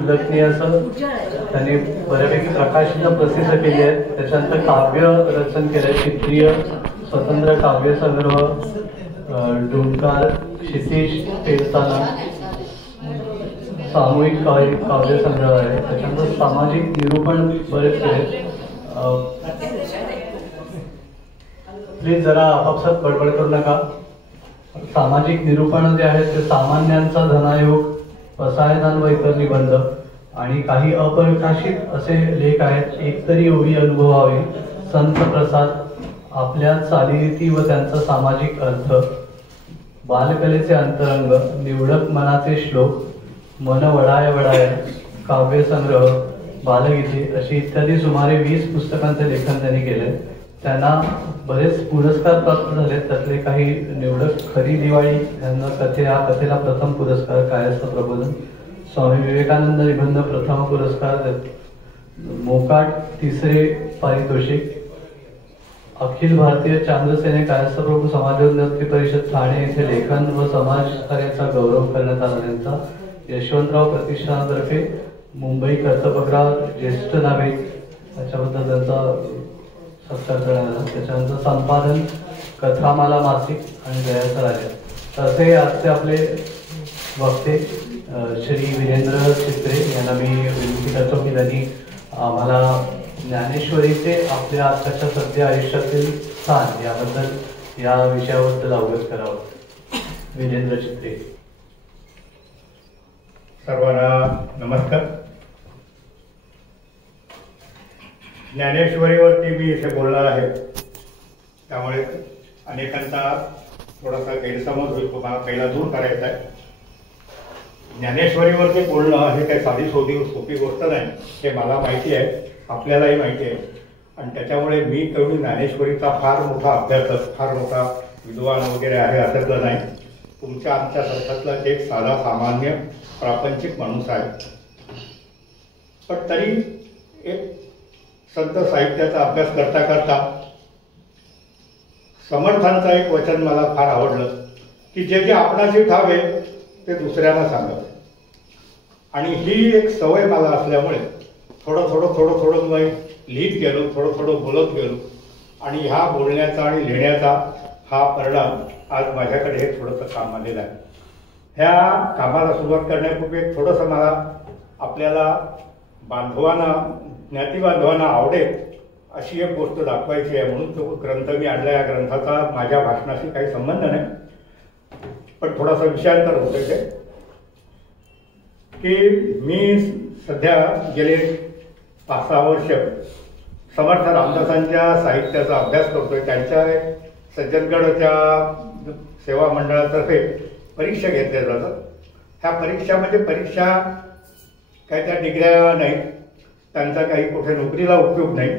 उल्लेखनीय असं त्यांनी बऱ्यापैकी प्रकाशनं प्रसिद्ध केली आहे। त्याच्यानंतर काव्य रचन केलं, चित्रीय स्वतंत्र काव्य संग्रह, डोंकार, क्षितिज पेरताना सामूहिक काव्य संग्रह आहे। त्याच्यानंतर सामाजिक निरूपण बरेच केले। प्लीज जरा आपापसात बडबड करू नका। सामाजिक निरूपण जे आहेत ते सामान्यांचा धनायोग, पसायदान व इतर निबंध आणि काही अप्रकाशित असे लेख आहेत। एकतरी ओवी अनुभवावी, संत प्रसाद, आपल्या चालीरीती व त्यांचा सामाजिक अर्थ, बालकलेचे अंतरंग, निवडक मनाचे श्लोक, मन वडाय वडाय, काव्य संग्रह, बालगीते अशी इत्यादी सुमारे 20 पुस्तकांचे लेखन त्यांनी केले। त्यांना बरेच पुरस्कार प्राप्त झाले। त्यातले काही निवडक, खरी दिवाळी यांना कथेला प्रथम पुरस्कार, कायस्थ प्रबोधन, स्वामी विवेकानंद निबंध प्रथम पुरस्कार, मोकाट तिसरे पारितोषिक, अखिल भारतीय चांद्रसेने कायस्थ प्रभू समाजोन्नती परिषद ठाणे येथे लेखन व समाज कार्याचा गौरव करण्यात आला। त्यांचा यशवंतराव प्रतिष्ठानातर्फे मुंबई कर्तबगाव ज्येष्ठ नागरिक याच्याबद्दल त्यांचा सत्कार करण्यात आला। त्याच्यानंतर संपादन कथामाला मासिक आणि दयाचा राजा। तसे आजचे आपले वक्ते श्री वीरेंद्र चित्रे यांना मी विनंती करतो की त्यांनी आम्हाला ज्ञानेश्वरीचे आपल्या आताच्या सध्या आयुष्यातील स्थान याबद्दल, या विषयाबद्दल अवगत करावं। वीरेंद्र चित्रे। सर्वांना नमस्कार। ज्ञानेश्वरीवरती मी इथे बोलणार आहे, त्यामुळे अनेकांचा थोडासा गैरसमज होईल, तो मला पहिला दूर करायचा आहे। ज्ञानेश्वरीवरती बोलणं हे काही सोपी गोष्ट नाही, हे मला माहिती आहे, आपल्यालाही माहिती आहे। आणि त्याच्यामुळे मी तेवढी ज्ञानेश्वरीचा फार मोठा अभ्यासक, फार मोठा विद्वान वगैरे आहे असं नाही। तुमच्या आमच्या सारखातला एक साधा सामान्य प्रापंचिक माणूस आहे। पण तरी एक संत साहित्याचा अभ्यास करता करता समर्थांचं एक वचन मला फार आवडलं की जे जे आपणाशी ठावे ते दुसऱ्यांना सांगावे। आणि ही एक सवय मला असल्यामुळे थोडं मी लिहित गेलो, थोडं बोलत गेलो आणि ह्या बोलण्याचा आणि लिहिण्याचा हा परिणाम आज माझ्याकडे हे थोडंसं काम आलेलं आहे। ह्या कामाला सुरुवात करण्यापूर्वी एक थोडंसं मला आपल्याला बांधवांना, ज्ञाती बांधवांना आवडेल अशी एक गोष्ट दाखवायची आहे, म्हणून तो ग्रंथ मी आणला। या ग्रंथाचा माझ्या भाषणाशी काही संबंध नाही, पण थोडासा विषयांतर होतं ते की मी सध्या गेले 5-6 वर्ष समर्थ रामदासांच्या साहित्याचा अभ्यास करतोय। त्यांच्या सज्जनगडच्या सेवा मंडळातर्फे परीक्षा घेतल्या जातात। ह्या परीक्षा काय त्या डिग्र्या नाहीत, त्यांचा काही कुठे नोकरीला उपयोग नाही।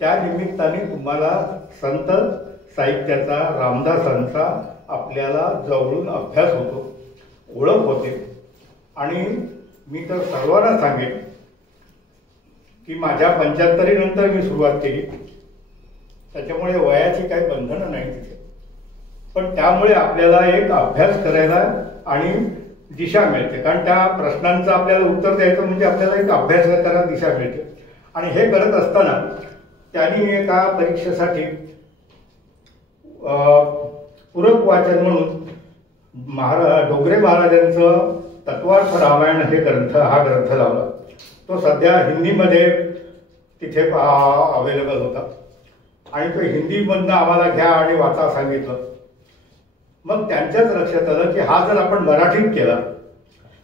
त्या निमित्ताने तुम्हाला संत साहित्याचा, रामदासांचा आपल्याला जवळून अभ्यास होतो, ओळख होते। आणि मी तर सर्वांना सांगेन की माझ्या 75 नंतर मी सुरुवात केली, त्याच्यामुळे वयाची काही बंधनं नाही तिथे, पण त्यामुळे आपल्याला एक अभ्यास करायला आणि दिशा मिळते। कारण त्या प्रश्नांचं आपल्याला उत्तर द्यायचं म्हणजे आपल्याला एक अभ्यास करायला दिशा मिळते। आणि हे करत असताना त्यांनी एका परीक्षेसाठी पूरक वाचन म्हणून डोंगरे महाराजांचं तत्वार्थ रामायण हा ग्रंथ लावला। तो सध्या हिंदीमध्ये तिथे अवेलेबल होता आणि तो हिंदीमधनं आम्हाला घ्या आणि वाचा सांगितलं। मग त्यांच्याच लक्षात आलं की हा जर आपण मराठीत केला,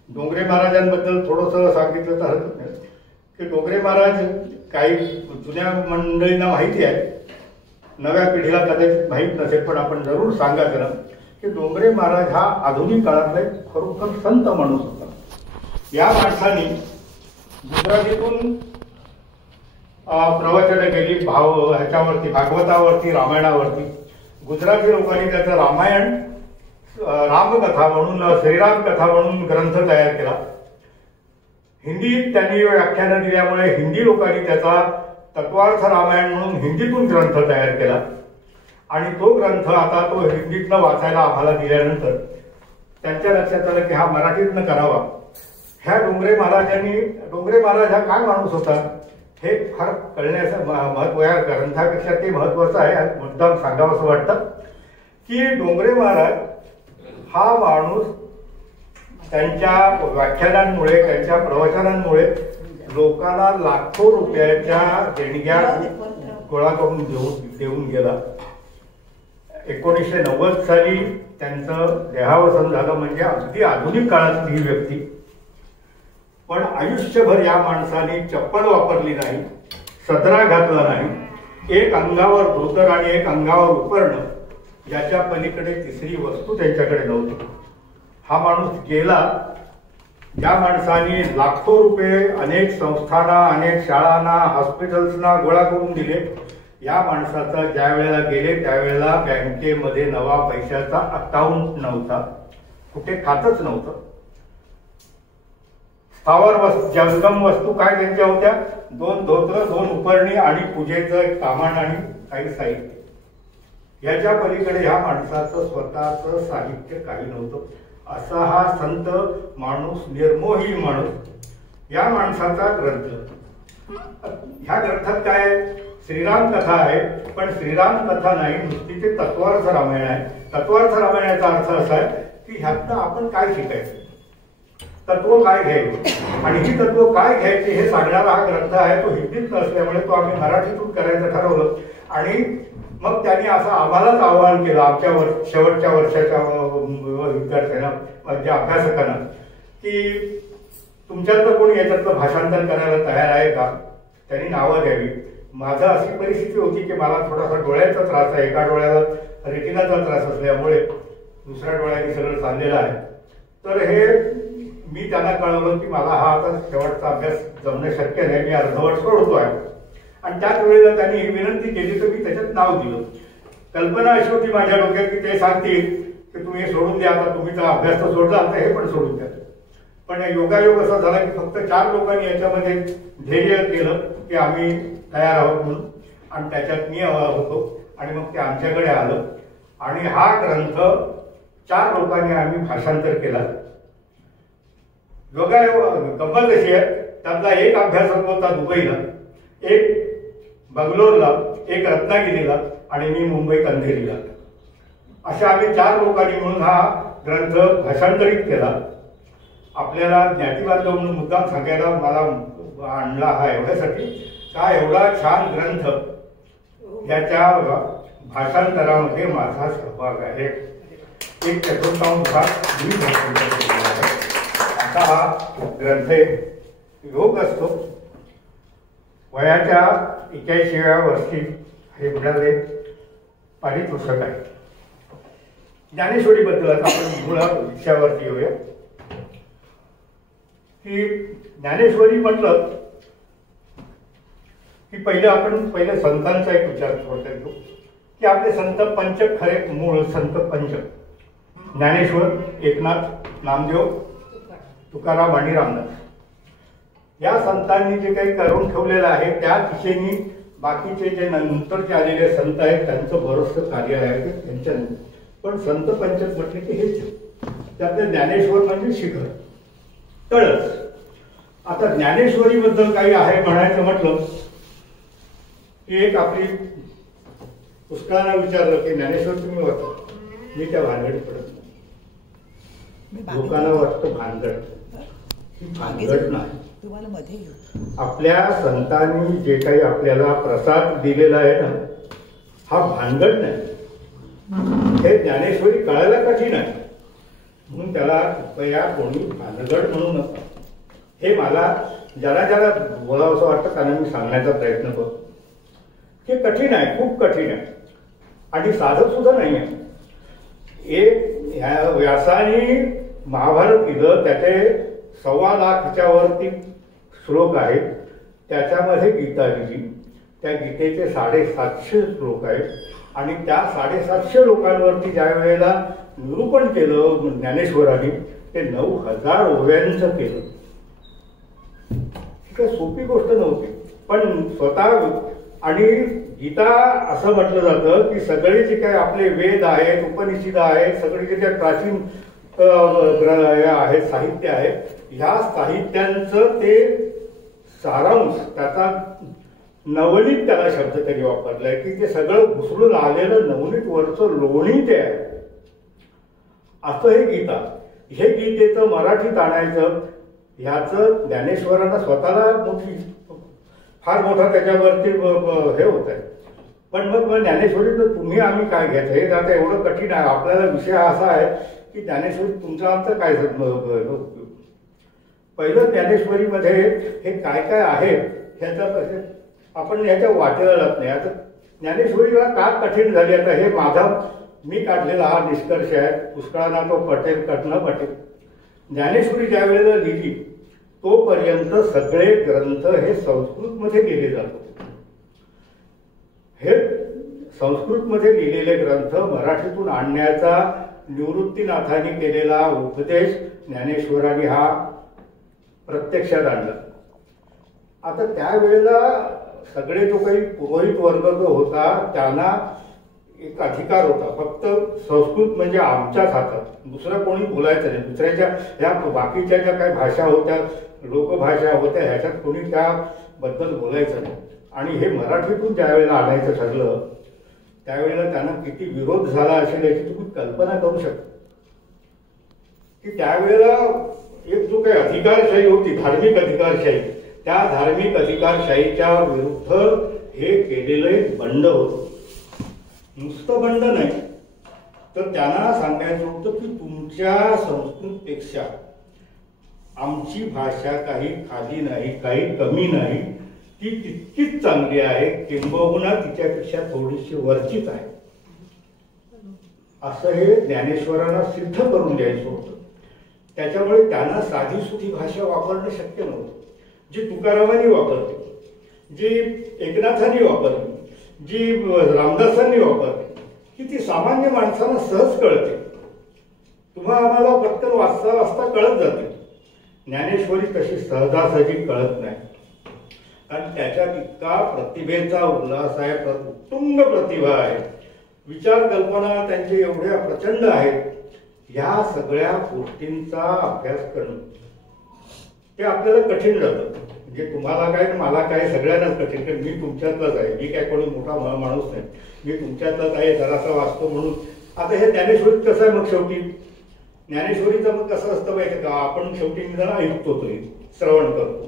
डोंगरे महाराजांबद्दल थोडंसं सांगितलं तर हरकत नाही की डोंगरे महाराज काही जुन्या मंडळींना माहिती आहे, नव्या पिढीला कदाचित माहीत नसेल, पण आपण जरूर सांगायचं ना की डोंगरे महाराज हा आधुनिक काळातला एक खरोखर संत माणूस होता। या माणसाने गुजरातीतून प्रवचनं केली, ह्याच्यावरती, भागवतावरती, रामायणावरती। गुजराती लोकांनी त्याचं रामायण रामकथा म्हणून, श्रीराम कथा म्हणून ग्रंथ तयार केला। हिंदीत त्यांनी व्याख्यानं दिल्यामुळे हिंदी लोकांनी त्याचा तत्वार्थ रामायण म्हणून हिंदीतून ग्रंथ तयार केला। आणि तो ग्रंथ आता तो हिंदीतनं वाचायला आम्हाला दिल्यानंतर त्यांच्या लक्षात आलं की हा मराठीतनं करावा। ह्या डोंगरे महाराज हा काय माणूस होता हे फार कळण्याचं महत्व या ग्रंथापेक्षा ते महत्वाचं आहे. मुद्दाम सांगावं असं वाटतं की डोंगरे महाराज हा माणूस त्यांच्या व्याख्यानांमुळे त्यांच्या प्रवचनांमुळे लोकांना लाखो रुपयाच्या देणग्या गोळा करून देऊन गेला. 1990 साली त्यांचं देहावसन झालं, म्हणजे अगदी आधुनिक काळातली ही व्यक्ती. पण आयुष्यभर या माणसाने चप्पल वापरली नाही, सदरा घातला नाही, एक अंगावर धोतर आणि एक अंगावर उपरणं याच्या पलीकडे तिसरी वस्तू त्यांच्याकडे नव्हती. हा माणूस गेला. या माणसाने लाखो रुपये अनेक संस्थांना, अनेक शाळांना, हॉस्पिटल्सना गोळा करून दिले. या माणसाचा ज्या वेळेला गेले त्यावेळेला बँकेमध्ये नवा पैशाचा अकाउंट नव्हता, कुठे खातच नव्हतं. स्थावर वस्तू, जंगम वस्तू काय त्यांच्या होत्या? 2 धोतर, 2 उपरणी आणि पूजेचं एक सामान आणि काही साहित्य. याच्या पलीकडे ह्या माणसाचं स्वतःचं साहित्य काही नव्हतं. असा हा संत माणूस, निर्मोही माणूस. या माणसाचा ग्रंथ, ह्या ग्रंथात काय श्रीराम कथा आहे, पण श्रीराम कथा नाही, नुसती ते तत्वार्थ रामायण आहे. तत्वार्थ रामायणाचा अर्थ असा आहे की ह्यातनं आपण काय शिकायचं, तत्व काय घ्यायचं, आणि ही तत्व काय घ्यायची हे सांगणारा हा ग्रंथ आहे. तो हिंदीत नसल्यामुळे तो आम्ही मराठीतून करायचं ठरवलं. आणि मग त्यांनी असं आम्हालाच आवाहन केलं, आमच्या शेवटच्या वर्षाच्या विद्यार्थ्यांना, म्हणजे अभ्यासकांना, की तुमच्यातलं कोणी याच्यातलं भाषांतर करायला तयार आहे का? त्यांनी नावं द्यावी. माझं अशी परिस्थिती होती की मला थोडासा डोळ्याचा त्रास आहे, एका डोळ्याला रेटिनाचा त्रास असल्यामुळे दुसऱ्या डोळ्याने सगळं चाललेलं आहे. तर हे मी त्यांना कळवलं की मला हा आता शेवटचा अभ्यास जमणं शक्य नाही, मी अर्धवट सोडतो आहे. आणि त्याच वेळेला त्यांनी ही विनंती केली तर मी त्याच्यात नाव दिलं. कल्पना अशी होती माझ्या डोक्यात की ते सांगतील की तुम्ही हे सोडून द्या, आता तुम्ही तर अभ्यास तर सोडला, आता हे पण सोडून द्या. पण योगायोग असा झाला की फक्त 4 लोकांनी याच्यामध्ये धैर्य केलं की आम्ही तयार आहोत म्हणून, आणि त्याच्यात मी होतो. आणि मग ते आमच्याकडे आलं आणि हा ग्रंथ 4 लोकांनी आम्ही भाषांतर केला. योगायोग गंमत अशी आहे, त्यातला एक अभ्यासक होता दुबईला, एक बंगलोरला, एक रत्नागिरीला आणि मी मुंबईत अंधेरीला. अशा आम्ही 4 लोकांनी म्हणून हा ग्रंथ भाषांतरित केला. आपल्याला ज्ञातिबांधव म्हणून मुद्दाम सांगायला मला आणला हा एवढ्यासाठी का एवढा छान ग्रंथ याच्या भाषांतरामध्ये माझा सहभाग आहे. एक 1/4 भाग मी भाषांतर केला आहे. असा हा ग्रंथ योग असतो. वयाच्या 81व्या वर्षी हे मिळाले पारितोषिक आहे. ज्ञानेश्वरीबद्दल आता आपण मूळ विषयावरती येऊया की ज्ञानेश्वरी म्हटलं की पहिलं संतांचा एक विचार करता येतो की आपले संत पंचक खरे, मूळ संत पंचक ज्ञानेश्वर, एकनाथ, नामदेव, तुकाराम आणि रामदास. या संतांनी जे काही करून ठेवलेलं आहे त्या दिशेने बाकीचे जे नंतरचे आलेले संत आहेत त्यांचं बरंचसं कार्य आहे त्यांच्या. पण संत पंचक म्हटले की हेच, त्यातले ज्ञानेश्वर म्हणजे शिखर, तळस. आता ज्ञानेश्वरीबद्दल काही आहे म्हणायचं म्हटलं की एक आपली पुष्कळांना विचारलं की ज्ञानेश्वर तुम्ही वाचता, मी त्या भानगडीत पडत नाही. लोकांना वाटतं भानगड, ही भानगड नाही. आपल्या संतांनी जे काही आपल्याला प्रसाद दिलेला आहे ना, हा भानगड नाही. हे ज्ञानेश्वरी कळायला कठीण आहे म्हणून त्याला कृपया कोणी भानगड म्हणू नका. हे मला ज्याला बोलावं असं वाटतं त्यांना मी सांगण्याचा प्रयत्न करतो. हे कठीण आहे, खूप कठीण आहे आणि साधं सुद्धा नाही आहे. एक ह्या व्यासाने महाभारत दिलं, त्याचे 1.25 लाखच्या वरती श्लोक आहेत. त्याच्यामध्ये गीता दिली, त्या गीतेचे 750 श्लोक आहेत. आणि त्या 750 लोकांवरती ज्या वेळेला निरूपण केलं ज्ञानेश्वरांनी, ते 9000 ओव्यांचं केलं. ही काही सोपी गोष्ट नव्हती. पण स्वतः आणि गीता असं म्हटलं जातं की सगळे जे काही आपले वेद आहेत, उपनिषद आहेत, सगळे जे काही प्राचीन आहेत, साहित्य आहे, ह्या साहित्यांचं ते सारांश, त्याचा नवनीत त्याला शब्द तरी वापरलाय की ते सगळं घुसळून आलेलं नवनीत वरचं लोणी ते आहे. असं हे गीता, हे गीतेचं मराठीत आणायचं ह्याचं ज्ञानेश्वरांना स्वतःला फार मोठा त्याच्यावरती हे होत आहे. पण मग ज्ञानेश्वरी तर तुम्ही आम्ही काय घ्यायचं, हे आता एवढं कठीण आहे. आपल्याला विषय असा आहे की ज्ञानेश्वरी तुमचा आमचं काय पहिलं ज्ञानेश्वरीमध्ये हे काय काय आहे ह्याचा आपण ह्याच्या वाटेला जात नाही. आता ज्ञानेश्वरीला का कठीण झाली, आता हे माझा मी काढलेला हा निष्कर्ष आहे. पुष्कळांना तो पटेल न पटेल. ज्ञानेश्वरी ज्या वेळेला लिहिली तोपर्यंत सगळे ग्रंथ हे संस्कृतमध्ये लिहिले जात होते. हे संस्कृतमध्ये लिहिलेले ग्रंथ मराठीतून आणण्याचा निवृत्तीनाथांनी केलेला उपदेश ज्ञानेश्वरांनी हा प्रत्यक्षात आणला. आता त्यावेळेला सगळे जो काही पुरोहित वर्ग जो होता त्यांना एक अधिकार होता, फक्त संस्कृत म्हणजे आमच्याच हातात, दुसरं कोणी बोलायचं नाही. दुसऱ्याच्या ह्या बाकीच्या ज्या काही भाषा होत्या, लोकभाषा होत्या, ह्याच्यात कोणी त्याबद्दल बोलायचं नाही. आणि हे मराठीतून ज्यावेळेला आणायचं ठरलं त्यावेळेला त्यांना किती विरोध झाला असेल याची तुम्ही कल्पना करू शकता. की त्यावेळेला एक जो काही अधिकारशाही होती, धार्मिक अधिकारशाही, त्या धार्मिक अधिकारशाहीच्या विरुद्ध हे केलेलं एक बंड होतं. नुसतं बंड नाही तर त्यांना सांगायचं होतं की तुमच्या संस्कृतपेक्षा आमची भाषा काही खाली नाही, काही कमी नाही, ती तितकीच चांगली आहे, किंबहुना तिच्यापेक्षा थोडीशी वरचीच आहे. असं हे ज्ञानेश्वरांना सिद्ध करून द्यायचं होतं. त्याच्यामुळे त्यांना साधी सुधी भाषा वापरणं शक्य नव्हतं. जी तुकारामांनी वापरली, जी एकनाथांनी वापरली, जी रामदासांनी वापरली, की ती सामान्य माणसांना सहज कळते. आम्हाला पटकन वाचता वाचता कळत जाते. ज्ञानेश्वरी तशी सहजासहजी कळत नाही, कारण त्याच्यात इतका प्रतिभेचा उल्हास आहे, उत्तुंग प्रतिभा आहे, विचार कल्पना त्यांचे एवढ्या प्रचंड आहेत. ह्या सगळ्या गोष्टींचा अभ्यास करणं ते आपल्याला कठीण जातं. म्हणजे तुम्हाला काय, मला काय, सगळ्यांनाच कठीण. कारण मी तुमच्यातलाच आहे, मी काय कोणी मोठा माणूस नाही, मी तुमच्यातलाच आहे, जरासा वाचतो म्हणून. आता हे ज्ञानेश्वरीत कसं आहे, मग शेवटी ज्ञानेश्वरीचं मग कसं असतं माहिती का, आपण शेवटी जरा ऐकतो, तरी श्रवण करतो.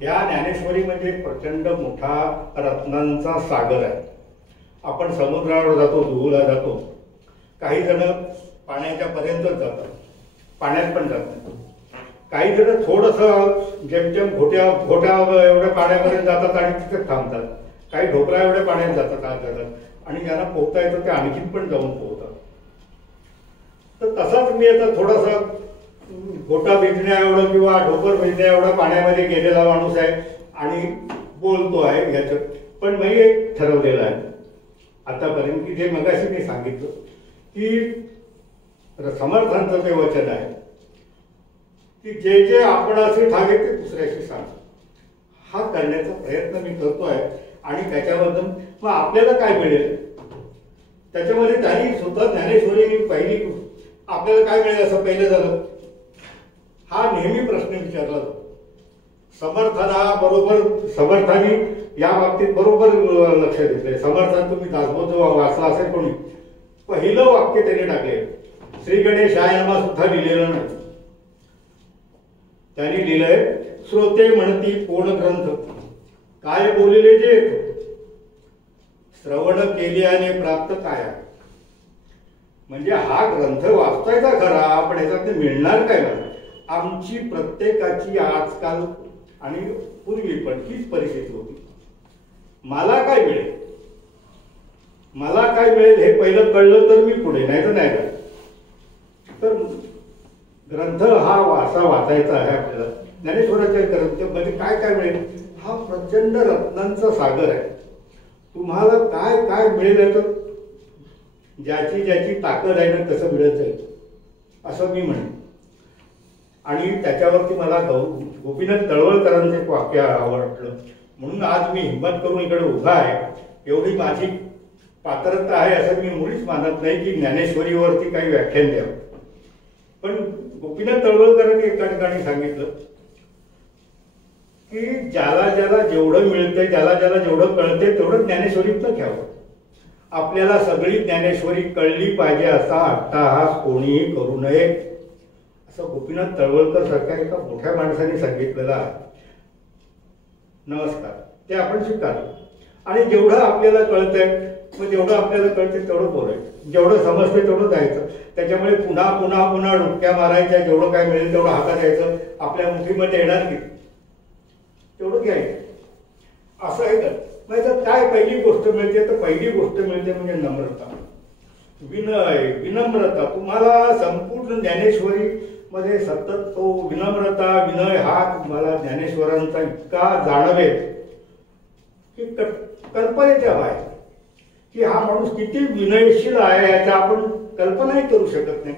या ज्ञानेश्वरी म्हणजे प्रचंड मोठा रत्नांचा सागर आहे. आपण समुद्रावर जातो, जुहूला जातो, काही जण पाण्याच्या पर्यंतच जातात, पाण्यात पण जातात. काही जण थोडंसं जेमतेम घोट्या एवढ्या पाण्यापर्यंत जातात आणि तिथे थांबतात. काही ढोकळा एवढ्या पाण्यात जातात, आत जातात, आणि ज्यांना पोहता येतं ते आणखीन पण जाऊन पोहतात. तर तसाच मी आता थोडासा गोटा भिजण्या एवढं किंवा ढोकर भिजण्या एवढा पाण्यामध्ये गेलेला माणूस आहे आणि बोलतो आहे ह्याच्यात. पण मी एक ठरवलेलं आहे आतापर्यंत की जे मगाशी मी सांगितलं की समर्थांचं जे वचन आहे की जे जे आपणाशी ठावे ते दुसऱ्याशी सांग, हा करण्याचा प्रयत्न मी करतोय. आणि त्याच्याबद्दल मग आपल्याला काय मिळेल त्याच्यामध्ये त्यांनी सुद्धा ज्ञानेश्वरीने पहिली आपल्याला काय मिळेल असं पहिलं झालं, हा नेहमी प्रश्न विचारला जातो. समर्थांनी या बाबतीत बरोबर लक्ष दिले. समर्थान तुम्ही दासबोध वाचला असेल कोणी, पहिलं वाक्य त्याने टाकले, श्री गणेशाय नमः सुद्धा लिहिलेलं नाही. त्यांनी लिहिलंय, श्रोते म्हणती कोण ग्रंथ, काय बोलिले जे श्रवण केल्याने प्राप्त काय. म्हणजे हा ग्रंथ वाचतायचा खरा, पण ह्याच्यात मिळणार काय मला. आमची प्रत्येकाची आजकाल आणि पूर्वी पण हीच परिस्थिती होती. मला काय मिळेल, मला काय मिळेल हे पहिलं कळलं तर मी पुढे, नाही तर नाही काय. तर ग्रंथ हा वाचायचा आहे आपल्याला. ज्ञानेश्वराच्या ग्रंथ म्हणजे काय काय मिळेल, हा प्रचंड रत्नांचा सागर आहे. तुम्हाला काय काय मिळेल तर ज्याची ज्याची ताकद आहे ना तसं मिळत जाईल असं मी म्हणेन. आणि त्याच्यावरती मला गोपीनाथ तळवळकरांचं एक वाक्य आवडलं, म्हणून आज मी हिंमत करून इकडे उभा आहे. एवढी माझी पात्रता आहे असं मी मुळीच मानत नाही की ज्ञानेश्वरीवरती काही व्याख्यान द्यावं. पण गोपीनाथ तळवलकरांनी एका ठिकाणी सांगितलं की ज्याला ज्याला जेवढं मिळतंय, ज्याला ज्याला जेवढं कळतंय तेवढं ज्ञानेश्वरीतलं घ्यावं. आपल्याला सगळी ज्ञानेश्वरी कळली पाहिजे असा अट्टाहास कोणीही करू नये, असं गोपीनाथ तळवलकर सारख्या एका मोठ्या माणसाने सांगितलेलं आहे. नमस्कार, ते आपण स्वीकारलं. आणि जेवढं आपल्याला कळतंय, मग जेवढं आपल्याला कळतंय तेवढं बोलायचं, जेवढं समजतंय तेवढं जायचं. त्याच्यामुळे पुन्हा पुन्हा पुन्हा डुबक्या मारायच्या, जेवढं काय मिळेल तेवढं हातात घ्यायचं, आपल्या मुठीमध्ये येणार की तेवढं घ्यायचं, असं आहे. तर काय पहिली गोष्ट मिळते, तर पहिली गोष्ट मिळते म्हणजे नम्रता, विनय, विनम्रता. तुम्हाला संपूर्ण ज्ञानेश्वरी मध्ये सतत तो विनम्रता, विनय हा तुम्हाला ज्ञानेश्वरांचा इतका जाणवेल की कल्पनेच्या बाहेर, की हा माणूस किती विनयशील आहे याचा आपण कल्पनाही करू शकत नाही.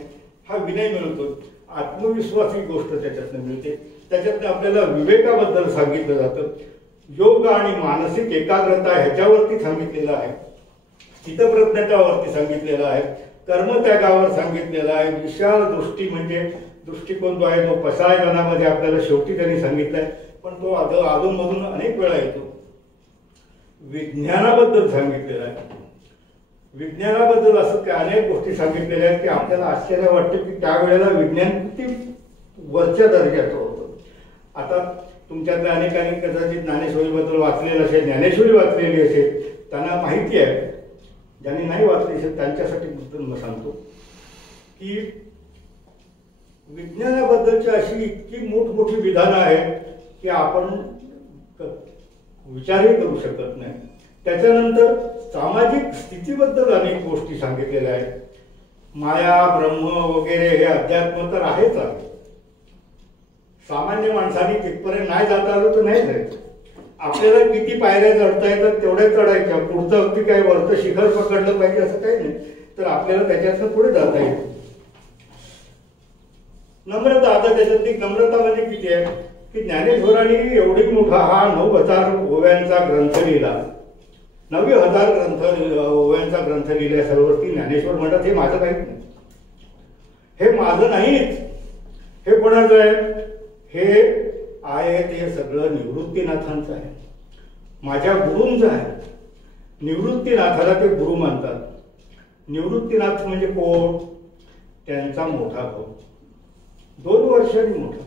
हा विनय मिळतो, आत्मविश्वास ही गोष्ट त्याच्यातनं मिळते. त्याच्यातनं आपल्याला विवेकाबद्दल सांगितलं जातं, योग आणि मानसिक एकाग्रता ह्याच्यावरती सांगितलेलं आहे, स्थितप्रज्ञतावरती सांगितलेलं आहे, कर्मत्यागावर सांगितलेलं आहे, विशाल दृष्टी म्हणजे दृष्टिकोन जो आहे तो पसायदानामध्ये आपल्याला शेवटी त्यांनी सांगितलाय, पण तो अधूनमधून अनेक वेळा येतो. विज्ञानाबद्दल सांगितलेलं आहे. विज्ञानाबद्दल असं की अनेक गोष्टी सांगितलेल्या आहेत की आपल्याला आश्चर्य वाटतं की त्यावेळेला विज्ञान किती वरच्या दर्जाचं होतं. आता तुमच्यातल्या अनेकांनी कदाचित ज्ञानेश्वरीबद्दल वाचलेलं असेल, ज्ञानेश्वरी वाचलेली असेल, त्यांना माहिती आहे. ज्यांनी नाही वाचली असेल त्यांच्यासाठी मी सांगतो की विज्ञानाबद्दलची अशी इतकी मोठमोठी विधानं आहेत की आपण विचारही करू शकत नाही. त्याच्यानंतर सामाजिक स्थितीबद्दल अनेक गोष्टी सांगितलेल्या आहेत. माया, ब्रह्म वगैरे हे अध्यात्म तर आहेच आहे. सामान्य माणसाने तिथपर्यंत नाही जाता आलं तर नाही जायचं. आपल्याला किती पायऱ्या चढता येतात तेवढ्या चढायच्या, पुढचं अगदी काय वरचं शिखर पकडलं पाहिजे असं काही नाही, तर आपल्याला त्याच्यातनं पुढे जाता येईल. नम्रता, आता त्याच्यातली नम्रता म्हणजे किती आहे की ज्ञानेश्वरांनी एवढी मोठा हा 9,000 ओव्यांचा ग्रंथ लिहिला, 9,000 ओव्यांचा ग्रंथ लिहिला. सर्वस्वी ज्ञानेश्वर म्हणतात हे माझं काहीच नाही, हे माझं नाहीच, हे कोणाचं आहे, हे आहे ते सगळं निवृत्तीनाथांचं आहे, माझ्या गुरूंचं आहे. निवृत्तीनाथाला ते गुरु मानतात. निवृत्तीनाथ म्हणजे कोण, त्यांचा मोठा भाऊ, 2 वर्षांनी मोठा.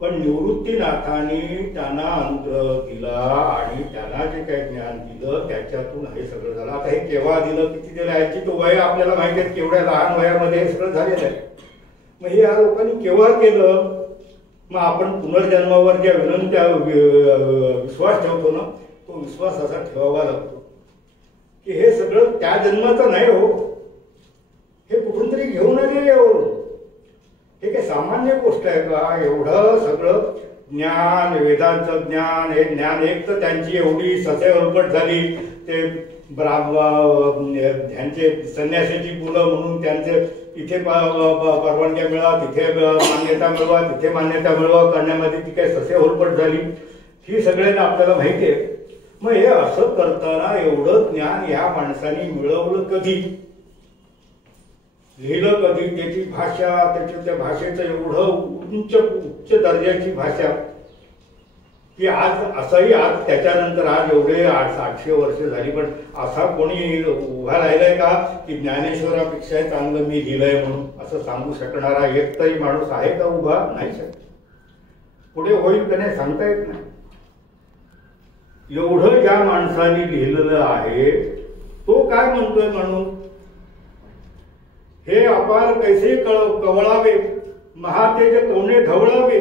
पण निवृत्तीनाथांनी त्यांना अनुग्रह दिला आणि त्यांना जे काही ज्ञान दिलं त्याच्यातून हे सगळं झालं. आता हे केव्हा दिलं, किती दिलं याची तो वय आपल्याला माहिती आहे, केवढ्या लहान वयामध्ये हे सगळं झालेलं आहे. मग हे या लोकांनी केव्हा केलं, मग आपण पुनर्जन्मावर ज्या विनंत्या विश्वास ठेवतो ना, तो विश्वास असा ठेवावा लागतो की हे सगळं त्या जन्माचं नाही हो, हे कुठून तरी घेऊन आलेले हो. हे काय सामान्य गोष्ट आहे का, एवढं सगळं ज्ञान, वेदांचं ज्ञान, हे ज्ञान एक तर त्यांची एवढी ससेवलपट झाली, ते त्यांचे संन्यासाची मुलं म्हणून त्यांचे इथे परवानग्या मिळवा, तिथे मान्यता मिळवा, तिथे मान्यता मिळवा करण्यामध्ये ती काय ससेहोलपट झाली, ही सगळ्यांना आपल्याला माहिती आहे. मग हे असं करताना एवढं ज्ञान या माणसाने मिळवलं कधी, लिहिलं कधी, त्याची भाषा, त्या भाषेचं एवढं उच्च दर्जाची भाषा की आज असंही, आज त्याच्यानंतर आज एवढे 800 वर्ष झाली, पण असा कोणी उभा राहिलाय का की ज्ञानेश्वरापेक्षा चांगलं मी लिहिलंय म्हणून असं सांगू शकणारा एक तरी माणूस आहे का उभा? नाही शकत. पुढे होईल का नाही सांगता येत नाही. एवढं ज्या माणसाने लिहिलेलं आहे तो काय म्हणतोय म्हणून, हे अपार कैसे कवळावे, महातेज कोणे ढवळावे,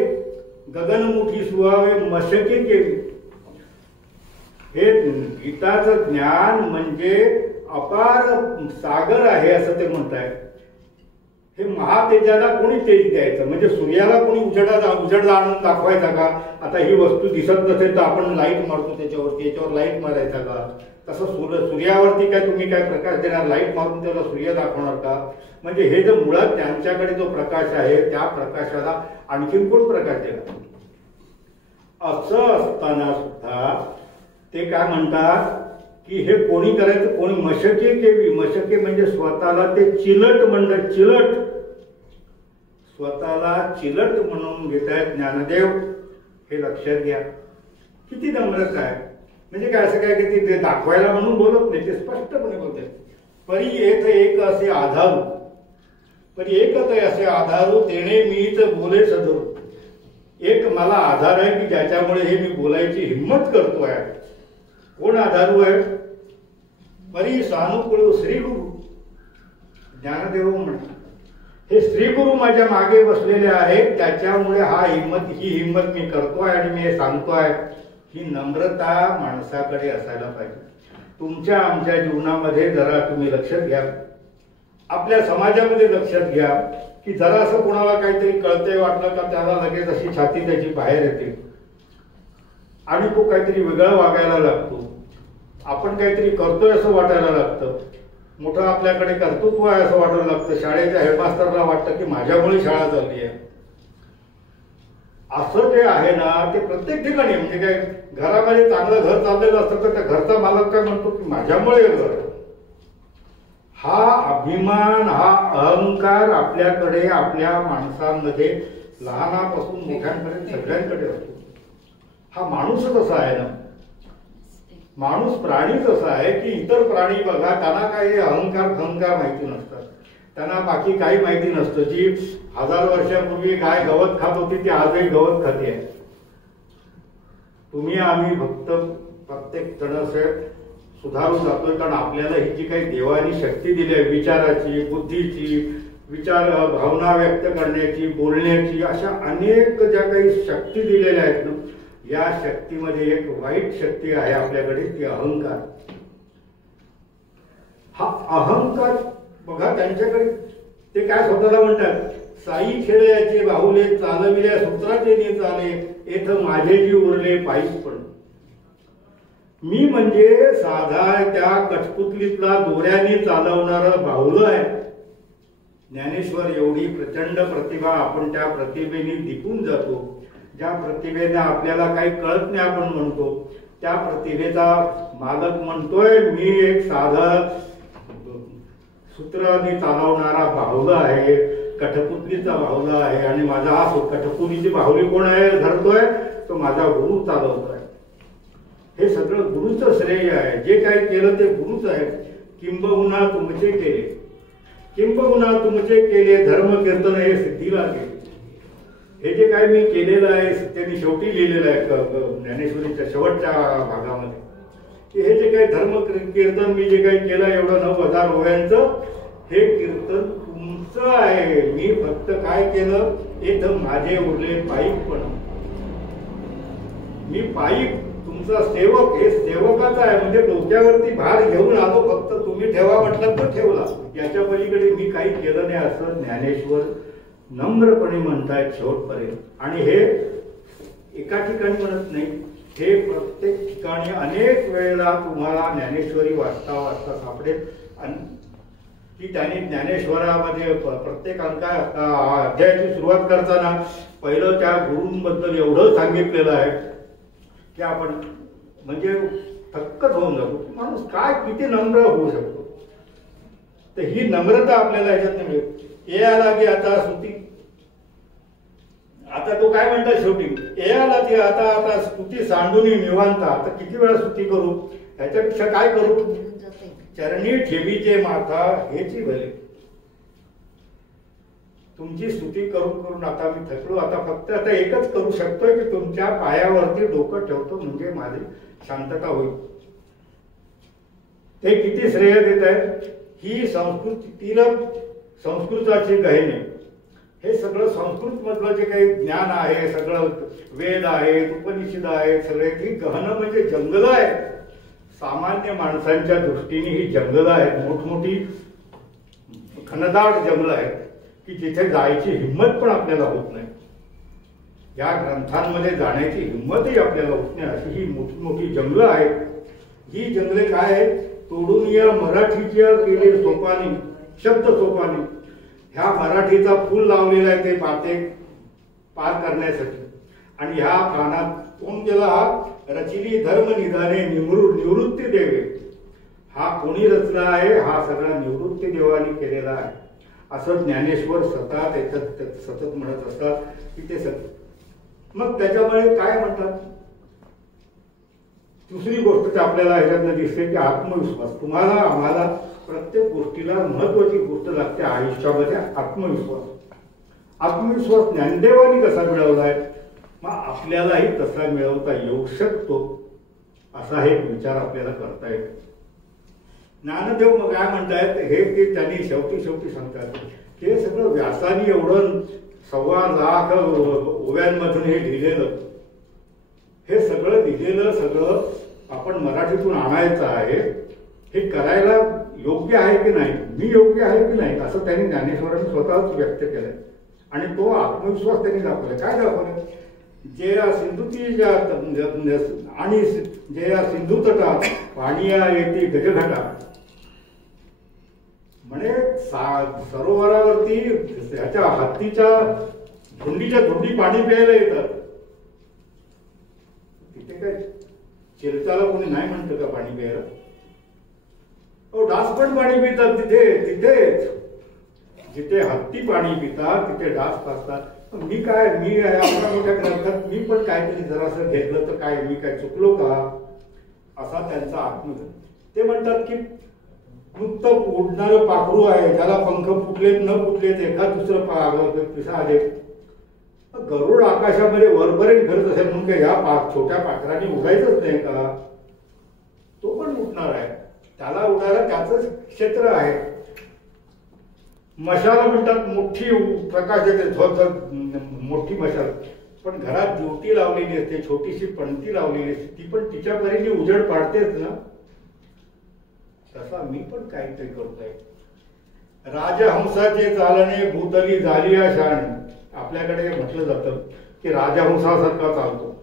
गगनमुठी सुहावे मशकी केली. हे गीताचं ज्ञान म्हणजे अपार सागर आहे असं ते म्हणताय. हे महातेजाला कोणी तेज द्यायचं, म्हणजे सूर्याला कोणी उजेड आणून दाखवायचा का? आता ही वस्तू दिसत नसेल तर आपण लाईट मारतो त्याच्यावरती, याच्यावर लाईट मारायचा का? तसं सूर्यावरती काय तुम्ही काय प्रकाश देणार, लाईट मारून त्याला सूर्य दाखवणार का? म्हणजे हे जर मुळात त्यांच्याकडे जो प्रकाश आहे त्या प्रकाशाला आणखीन कोण प्रकाश देणार? असं असताना सुद्धा ते काय म्हणतात की हे कोणी करायचं, कोणी मशके केली. मशके म्हणजे स्वतःला ते चिलट म्हणतात, चिलट, स्वतःला चिलट म्हणून घेत आहेत ज्ञानदेव. हे लक्षात घ्या. किती नम्रता आहे. म्हणजे काय असं काय की ते दाखवायला म्हणून बोलत नाही, ते स्पष्टपणे बोलतात. परी येथ एक असे आधारू, परी एकच आहे असे आधारू, तेणे मीच बोले सदरू. एक मला आधार आहे की ज्याच्यामुळे हे मी बोलायची हिंमत करतोय. कोण आधारू आहे? परी सानुकूळ श्रीगुरु. ज्ञानदेव म्हणतात हे श्रीगुरु माझ्या मागे बसलेले आहेत, त्याच्यामुळे ही हिंमत मी करतोय आणि मी हे सांगतोय. ही नम्रता माणसाकडे असायला पाहिजे. तुमच्या आमच्या जीवनामध्ये जरा तुम्ही लक्षात घ्या, आपल्या समाजामध्ये लक्षात घ्या की जरा असं कोणाला काहीतरी कळतंय वाटलं का त्याला लगेच अशी छाती त्याची बाहेर येते आणि तो काहीतरी वेगळं वागायला लागतो. आपण काहीतरी करतोय असं वाटायला लागतं. मोठं आपल्याकडे कर्तृत्व आहे असं वाटायला लागतं. शाळेच्या हेडमास्टरला वाटतं की माझ्यामुळे शाळा चालली आहे. असं जे आहे ना ते प्रत्येक ठिकाणी, म्हणजे काय घरामध्ये चांगलं घर चाललेलं असतं तर त्या घरचा मालक काय म्हणतो की माझ्यामुळे घर. हा अभिमान, हा अहंकार आपल्याकडे, आपल्या माणसांमध्ये लहानापासून मोठ्यांकडे सगळ्यांकडे असतो. हा माणूसच असा आहे ना. माणूस प्राणीच असा आहे की इतर प्राणी बघा त्यांना काही अहंकार फंकार माहिती नसतात, त्यांना बाकी काही माहिती नसतं. जी 1000 वर्षापूर्वी गाय गवत खात होती ती आजही गवत खाते आहे. तुम्ही आम्ही फक्त प्रत्येक जण सुधारू जातोय कारण आपल्याला ही जी काही देवानी शक्ती दिली आहे, विचाराची, बुद्धीची, विचार भावना व्यक्त करण्याची, बोलण्याची, अशा अनेक ज्या काही शक्ती दिलेल्या आहेत ना, या शक्तीमध्ये एक वाईट शक्ती आहे आपल्याकडे, ती अहंकार. हा अहंकार बघा त्यांच्याकडे, ते काय स्वतःला म्हणतात, साई खेळयाचे बाहुले चालविल्या सूत्राचे ने चाले, येथ माझे जी उरले पायीच पण. मी म्हणजे साधा त्या कठपुतलीतला दोऱ्याने चालवणारा बाहुलं आहे. ज्ञानेश्वर एवढी प्रचंड प्रतिभा, आपण त्या प्रतिभेने दिपून जातो. ज्या प्रतिभेने आपल्याला काही कळत नाही आपण म्हणतो, त्या प्रतिभेचा मालक म्हणतोय मी एक साधा सूत्राने चालवणारा बाहुला आहे, कठपुतलीचा बाहुला आहे. आणि माझा हा कठपुतलीची बाहुली कोण आहे धरतोय, तो माझा गुरु चालवतोय. हे सगळं गुरुचं श्रेय आहे. जे काही केलं ते गुरुच आहे. किंबहुना तुमचे केले, किंबहुना तुमचे केले धर्म कीर्तन हे सिद्धीला केले. हे जे काही मी केलेलं आहे त्यांनी शेवटी लिहिलेलं आहे ज्ञानेश्वरीच्या शेवटच्या भागामध्ये, की हे जे काही धर्म कीर्तन मी जे काही केलं एवढं 9000 ओव्यांचं, हे कीर्तन तुमचं आहे. मी फक्त काय केलं, इथं माझे उरले पाईकपण. मी पाईक, तुमचा सेवक, हे सेवकाचा आहे. म्हणजे डोक्यावरती भार घेऊन आलो, फक्त तुम्ही ठेवा म्हटलं तर ठेवला. याच्या पलीकडे मी काही केलं नाही असं ज्ञानेश्वर नम्रपणे म्हणतायत शेवटपर्यंत. आणि हे एका ठिकाणी म्हणत नाही, हे प्रत्येक ठिकाणी अनेक वेळेला तुम्हाला ज्ञानेश्वरी वाचता वाचता सापडेल. की त्यांनी ज्ञानेश्वरामध्ये प्रत्येक अध्यायाची सुरुवात करताना पहिलं त्या गुरूंबद्दल एवढं सांगितलेलं आहे की आपण म्हणजे थक्कच होऊन जातो. माणूस काय किती नम्र होऊ शकतो. तर ही नम्रता आपल्याला ह्याच्यात मिळेल. याला की आता स्तुती, आता तो काय म्हणतात शेवटी, याला ती आता आता स्तुती सांडून निवांत. आता किती वेळा स्तुती करू, ह्याच्यापेक्षा काय करू, चरणी ठेवीचे माथा हेची भले. तुमची स्तुती करून करून आता मी थकलो. आता फक्त आता एकच करू शकतोय की तुमच्या पायावरती डोकं ठेवतो, म्हणजे माझी शांतता होईल. ते किती श्रेय देत आहेत. ही संस्कृतीला, संस्कृताची गहिने, हे सगळं संस्कृत मधलं जे काही ज्ञान आहे, सगळं वेद आहेत, उपनिषद आहेत, सगळे ही गहनं म्हणजे जंगलं आहेत. सामान्य माणसांच्या दृष्टीने ही जंगलं आहेत, मोठमोठी घनदाट जंगलं आहेत की जिथे जायची हिंमत पण आपल्याला होत नाही. या ग्रंथांमध्ये जाण्याची हिंमतही आपल्याला होत नाही, अशी ही मोठी मोठी जंगलं आहेत. ही जंगले काय आहेत, तोडून या मराठीच्या केले सोपानी, शब्द सोपानी. ह्या मराठीचा फूल लावलेला आहे ते पाते पार करण्यासाठी. आणि ह्या कानात कोण गेला, हा रचिली धर्म निधाने निवृत्ती देवे. हा कोणी रचला आहे, हा सगळा निवृत्ती देवाने केलेला आहे असं ज्ञानेश्वर स्वतः त्याच्यात सतत म्हणत असतात की ते सतत. मग त्याच्यामुळे काय म्हणतात, दुसरी गोष्ट तर आपल्याला ह्याच्यातनं दिसते की आत्मविश्वास. तुम्हाला आम्हाला प्रत्येक गोष्टीला महत्वाची गोष्ट लागते आयुष्यामध्ये आत्मविश्वास. आत्मविश्वास ज्ञानदेवानी कसा मिळवलाय, मग आपल्यालाही तसा मिळवता येऊ शकतो असा एक विचार आपल्याला करता येतो. ज्ञानदेव मग काय म्हणतायत हे की त्यांनी शेवटी सांगतात की हे सगळं व्यासानी एवढं 1.25 ओव्यांमधून हे लिहिलेलं, हे सगळं लिहिलेलं सगळं आपण मराठीतून आणायचं आहे. हे करायला योग्य आहे की नाही, मी योग्य आहे की नाही असं त्यांनी ज्ञानेश्वरांनी स्वतःच व्यक्त केलंय. आणि तो आत्मविश्वास त्यांनी दाखवलाय. काय दाखवलाय, जे या सिंधुतीच्या आणि जे या सिंधू तटात पाणिया येते गजघटा म्हणे सरोवरावरती ह्याच्या हत्तीच्या धुंडी पाणी प्यायला येतात. तिथे काय चिरताला कोणी नाही म्हणतं का पाणी प्यायला? डास पण पाणी पितात तिथेच जिथे हत्ती पाणी पितात तिथे डास पाजतात. मी आपल्या मोठ्या ग्रंथात मी पण काहीतरी जरासं घेतलं तर काय मी काय चुकलो का असा त्यांचा आत्मविश्वास. ते म्हणतात की नुकतं उडणारं पाखरू आहे, त्याला पंख फुटलेत न फुटलेत एखाद दुसरं पिसा आले, गरुड आकाशामध्ये वरपर्यंत फिरत असेल म्हणून काय या छोट्या पाखराने उडायचंच नाही का? तो पण उठणार आहे, त्याला उडायला त्याच क्षेत्र आहे. मशाला म्हणतात मोठी प्रकाश येते, मोठी मशाल, पण घरात ज्योती लावलेली असते, छोटीशी पणती लावलेली असते, ती पण तिच्या परीने उजेड पाडतेच ना. तसा मी पण काहीतरी करतोय. राजहंसाचे चालणे भूतली झाली शान. आपल्याकडे म्हटलं जातं की राजहंसासारखा चालतो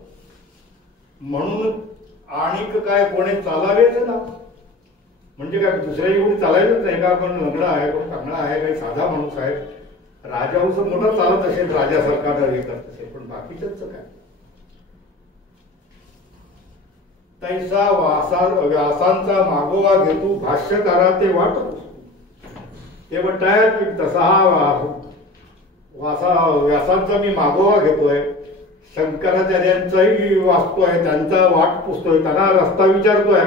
म्हणून आणि काय कोणी चालावेच ना. म्हणजे काय दुसऱ्या कोणी चालायचंच नाही का? आपण लंगडा आहे, कोण कांगडा आहे, काही साधा माणूस आहे. राजहंस मोठा चालत असेल, राजासारखा हे करत असेल, पण बाकीच काय? तैसा व्यासांचा मागोवा घेतो भाष्यकारा ते वाटत. ते म्हणतायत की तसा व्यासांचा मी मागोवा घेतोय, शंकराचार्यांचाही वाचतोय, त्यांचा वाट पुसतोय, त्यांना रस्ता विचारतोय.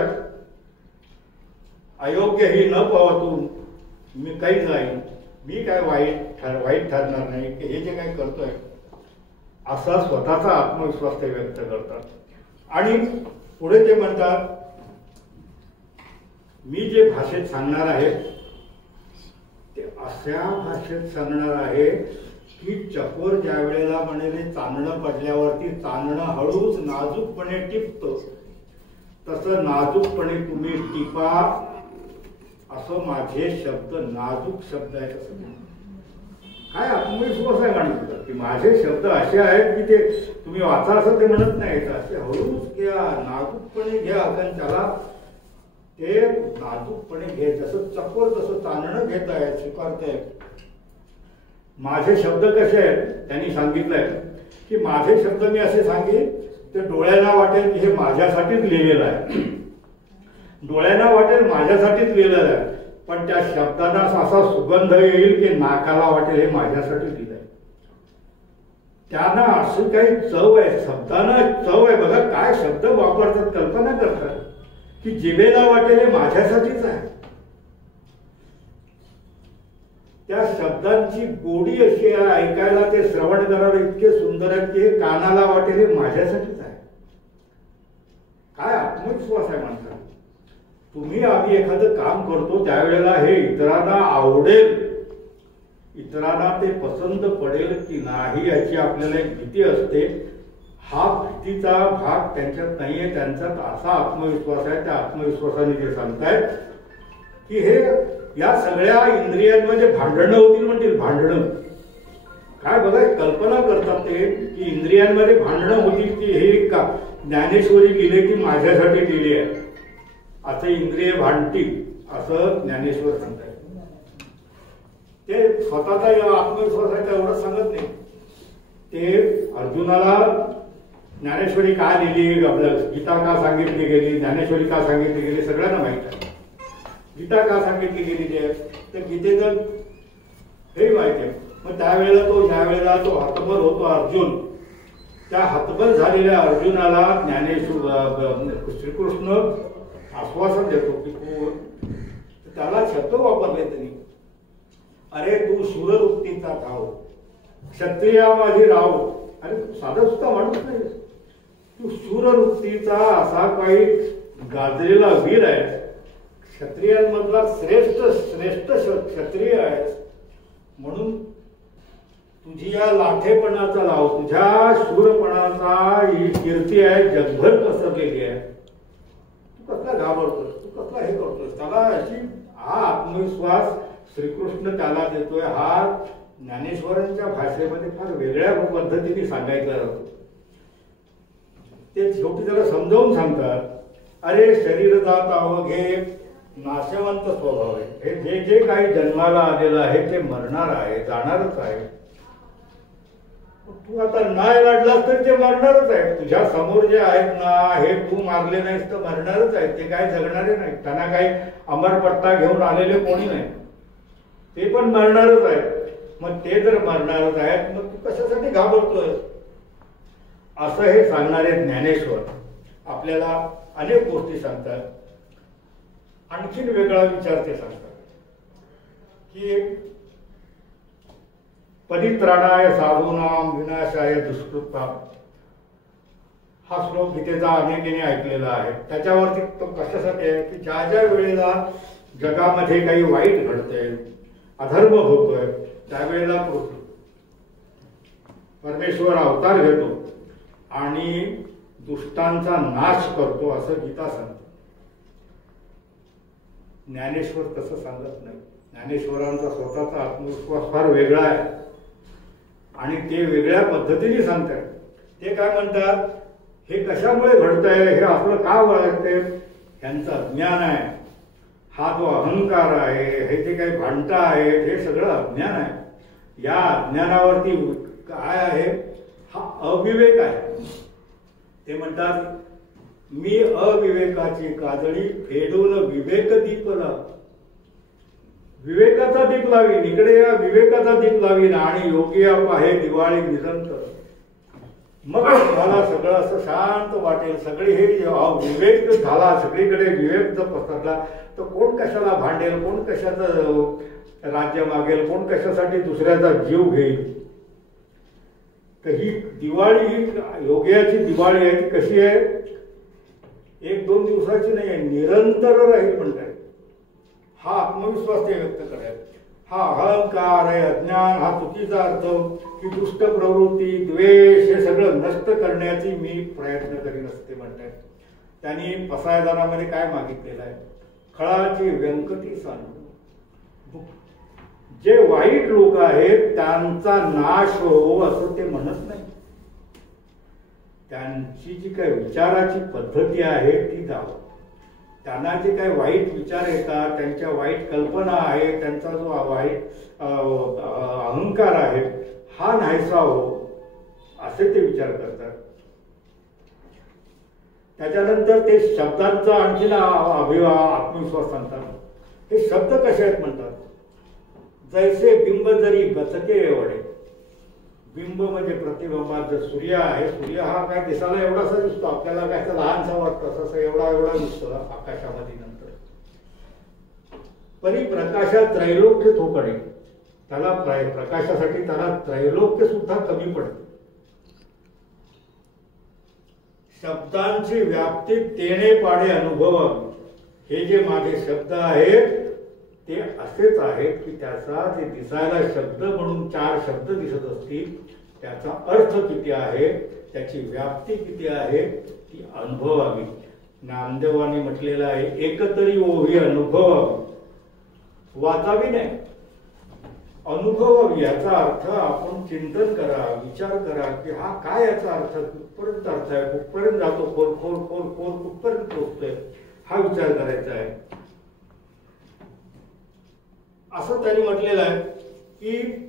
अयोग्य ही न पावतून मी काही जाईन, मी काय वाईट ठरणार नाही हे जे काही करतोय असा स्वतःचा आत्मविश्वास ते व्यक्त करतात. आणि पुढे ते म्हणतात मी जे भाषेत सांगणार आहे ते अशा भाषेत सांगणार आहे की चकोर ज्या वेळेला म्हणेल चांदणं पडल्यावरती चांदणं हळूच नाजूकपणे टिपतं, तसं नाजूकपणे तुम्ही टिपा असं माझे शब्द नाजूक शब्द आहेत. असं काय आत्मविश्वास आहे म्हणतात की माझे शब्द असे आहेत की ते तुम्ही वाचा असं ते म्हणत नाहीत, असे हळूच घ्या, नाजूकपणे घ्या. कारण त्याला ते नाजूकपणे घे, जसं चकोर तसं चांदणं घेत आहेत, स्वीकारतायत. माझे शब्द कसे आहेत त्यांनी सांगितलंय की माझे शब्द मी असे सांगेन ते डोळ्यांना वाटेल की हे माझ्यासाठीच लिहिलेलं आहे, डोळ्यांना वाटेल माझ्यासाठीच लिहिलेलं आहे, पण त्या शब्दांना असा सुगंध येईल की नाकाला वाटेल हे माझ्यासाठी लिहिलंय. त्यांना असं काही चव आहे, शब्दांना चव आहे. बघा काय शब्द वापरतात, कल्पना करतात की जिभेला वाटेल हे माझ्यासाठीच आहे. त्या शब्दांची गोडी अशी आहे, ऐकायला ते श्रवण करायला इतके सुंदर आहेत की हे कानाला वाटेल हे माझ्यासाठीच आहे. काय आत्मविश्वास आहे माणसाला. तुम्ही आम्ही एखादं काम करतो त्यावेळेला हे इतरांना आवडेल, इतरांना ते पसंत पडेल की नाही याची आपल्याला एक भीती असते. हा भीतीचा भाग त्यांच्यात नाहीये, त्यांच्यात असा आत्मविश्वास आहे. त्या आत्मविश्वासाने ते सांगतायत की हे या सगळ्या इंद्रियांमध्ये भांडणं होतील, म्हणतील भांडणं. काय बघा कल्पना करतात ते की इंद्रियांमध्ये भांडणं होतील की हे ज्ञानेश्वरी लिहिले की माझ्यासाठी लिहिली आहे, असं इंद्रिय भांडतील असं ज्ञानेश्वर सांगतात. ते स्वतःचा आत्मविश्वास आहे एवढं सांगत नाही. ते अर्जुनाला ज्ञानेश्वरी का लिहिली, आपल्या गीता का सांगितली गेली, ज्ञानेश्वरी का सांगितली गेली सगळ्यांना माहित आहे. गीता का सांगितली गेलेली आहे तर गीतेचं हे माहिती आहे. मग त्यावेळेला ह्या वेळेला तो हतबल होतो अर्जुन. त्या हतबल झालेल्या अर्जुनाला श्रीकृष्ण आश्वासन देतो की तू, त्याला शब्द वापरले त्यांनी, अरे तू शूरवृत्तीचा ठाव, क्षत्रिया माझी राव. अरे तू साधा सुद्धा माणूस नाही, तू शूरवृत्तीचा असा काही गाजलेला वीर आहे, क्षत्रियांमधला श्रेष्ठ श्रेष्ठ क्षत्रिय आहे. म्हणून तुझी या लाठेपणाचा लाव, तुझ्या शूरपणाचा ही कीर्ती आहे जगभर पसरलेली आहे. तू कसला घाबरतोस, तू कसला हे करतोस. त्याला अशी हा आत्मविश्वास श्रीकृष्ण त्याला देतोय. हा ज्ञानेश्वरांच्या भाषेमध्ये फार वेगळ्या पद्धतीने सांगायचा जातो. ते शेवटी त्याला समजावून सांगतात, अरे शरीर जात अवघे नाशवंत स्वभाव आहे. हे जे जे काही जन्माला आलेलं आहे ते मरणार आहे, जाणारच आहे. तू आता नाही लढलास तर ते मरणारच आहे. तुझ्या समोर जे आहेत ना, हे तू मारले नाहीस तर मरणारच आहेत. ते काय जगणारे नाहीत, त्यांना काही अमरपट्टा घेऊन आलेले कोणी नाही, ते पण मरणारच आहेत. मग ते जर मरणारच आहेत, मग तू कशासाठी घाबरतोय. असं हे सांगणारे ज्ञानेश्वर आपल्याला अनेक गोष्टी सांगतात. आणखीन वेगळा विचार ते सांगतात की परित्राणाय साधूनाम विनाशाय दुष्कृता. हा श्लोक गीतेचा अनेकांनी ऐकलेला आहे. त्याच्यावरती तो कशासाठी आहे की ज्या ज्या वेळेला जगामध्ये काही वाईट घडतंय, अधर्म होतोय, त्यावेळेला परमेश्वर अवतार घेतो आणि दुष्टांचा नाश करतो असं गीता सांगते. ज्ञानेश्वर तसं सांगत नाही. ज्ञानेश्वरांचा स्वतःचा आत्मविश्वास फार वेगळा आहे आणि ते वेगळ्या पद्धतीने सांगतात. ते काय म्हणतात, हे कशामुळे घडतंय, हे आपलं का वाटतंय, यांचं अज्ञान आहे. हा जो अहंकार आहे, हे जे काही भांडतं आहेत, हे सगळं अज्ञान आहे. या अज्ञानावरती काय आहे, हा अविवेक आहे. ते म्हणतात, मी अविवेकाची काजळी फेडून विवेक दीप लाव. विवेकाचा दीप लावीन, इकडे या विवेकाचा दीप लावीन आणि योगी आहे दिवाळी निरंतर. मग मला सगळं असं शांत वाटेल. सगळे हे विवेक झाला, सगळीकडे विवेक जर पसरला तर कोण कशाला भांडेल, कोण कशाचं राज्य मागेल, कोण कशासाठी दुसऱ्याचा जीव घेईल. तर ही दिवाळी, ही योग्याची दिवाळी आहे, ती कशी आहे, एक दोन दिवसाची नाही आहे, निरंतर राहील म्हणतात. हा आत्मविश्वास ते व्यक्त करायला. हा अहंकार आहे, अज्ञान, हा चुकीचा अर्थ की दुष्ट प्रवृत्ती, द्वेष, हे सगळं नष्ट करण्याची मी प्रयत्न करीन असते म्हणतात. त्यांनी पसायदानामध्ये काय मागितलेलं आहे, खळाची व्यंकटी सांगू. जे वाईट लोक आहेत त्यांचा नाश हो असं ते म्हणत नाही. त्यांची जी काही विचाराची पद्धती आहे ती जावं. त्यांना जे काही वाईट विचार येतात, त्यांच्या वाईट कल्पना आहेत, त्यांचा जो वाईट अहंकार आहे, हा नाहीसा हो असे ते विचार करतात. त्याच्यानंतर ते शब्दांचा आणखीन आत्मविश्वास सांगतात. हे शब्द कसे आहेत म्हणतात, जैसे बिंब जरी गचके एवढे. बिंब म्हणजे प्रतिबिंबात जर सूर्य आहे, सूर्य हा काय दिसायला एवढासा दिसतो, आपल्याला काय लहानसा वाटतं, तसं एवढा एवढा दिसतो आकाशामध्ये. नंतर परी प्रकाशात त्रैलोक्य थोपडे. त्याला प्रकाशासाठी त्याला त्रैलोक्य सुद्धा कमी पडते. शब्दांची व्याप्ती तेणे पाडे अनुभवावी. हे जे माझे शब्द आहेत ते असेच आहेत की त्याचा जे दिसायला शब्द म्हणून चार शब्द दिसत असतील, त्याचा अर्थ किती आहे, त्याची व्याप्ती किती आहे ती अनुभवावी. नामदेवांनी म्हटलेलं आहे, एकतरी ओवी अनुभवावी. वाचावी नाही, अनुभवावी. याचा अर्थ आपण चिंतन करा, विचार करा की हा काय याचा अर्थ, कुठपर्यंत अर्थ आहे, कुठपर्यंत जातो, खोल खोल खोल खोल कुठपर्यंत पोहोचतोय, हा विचार करायचा आहे. असं त्यांनी म्हटलेलं आहे की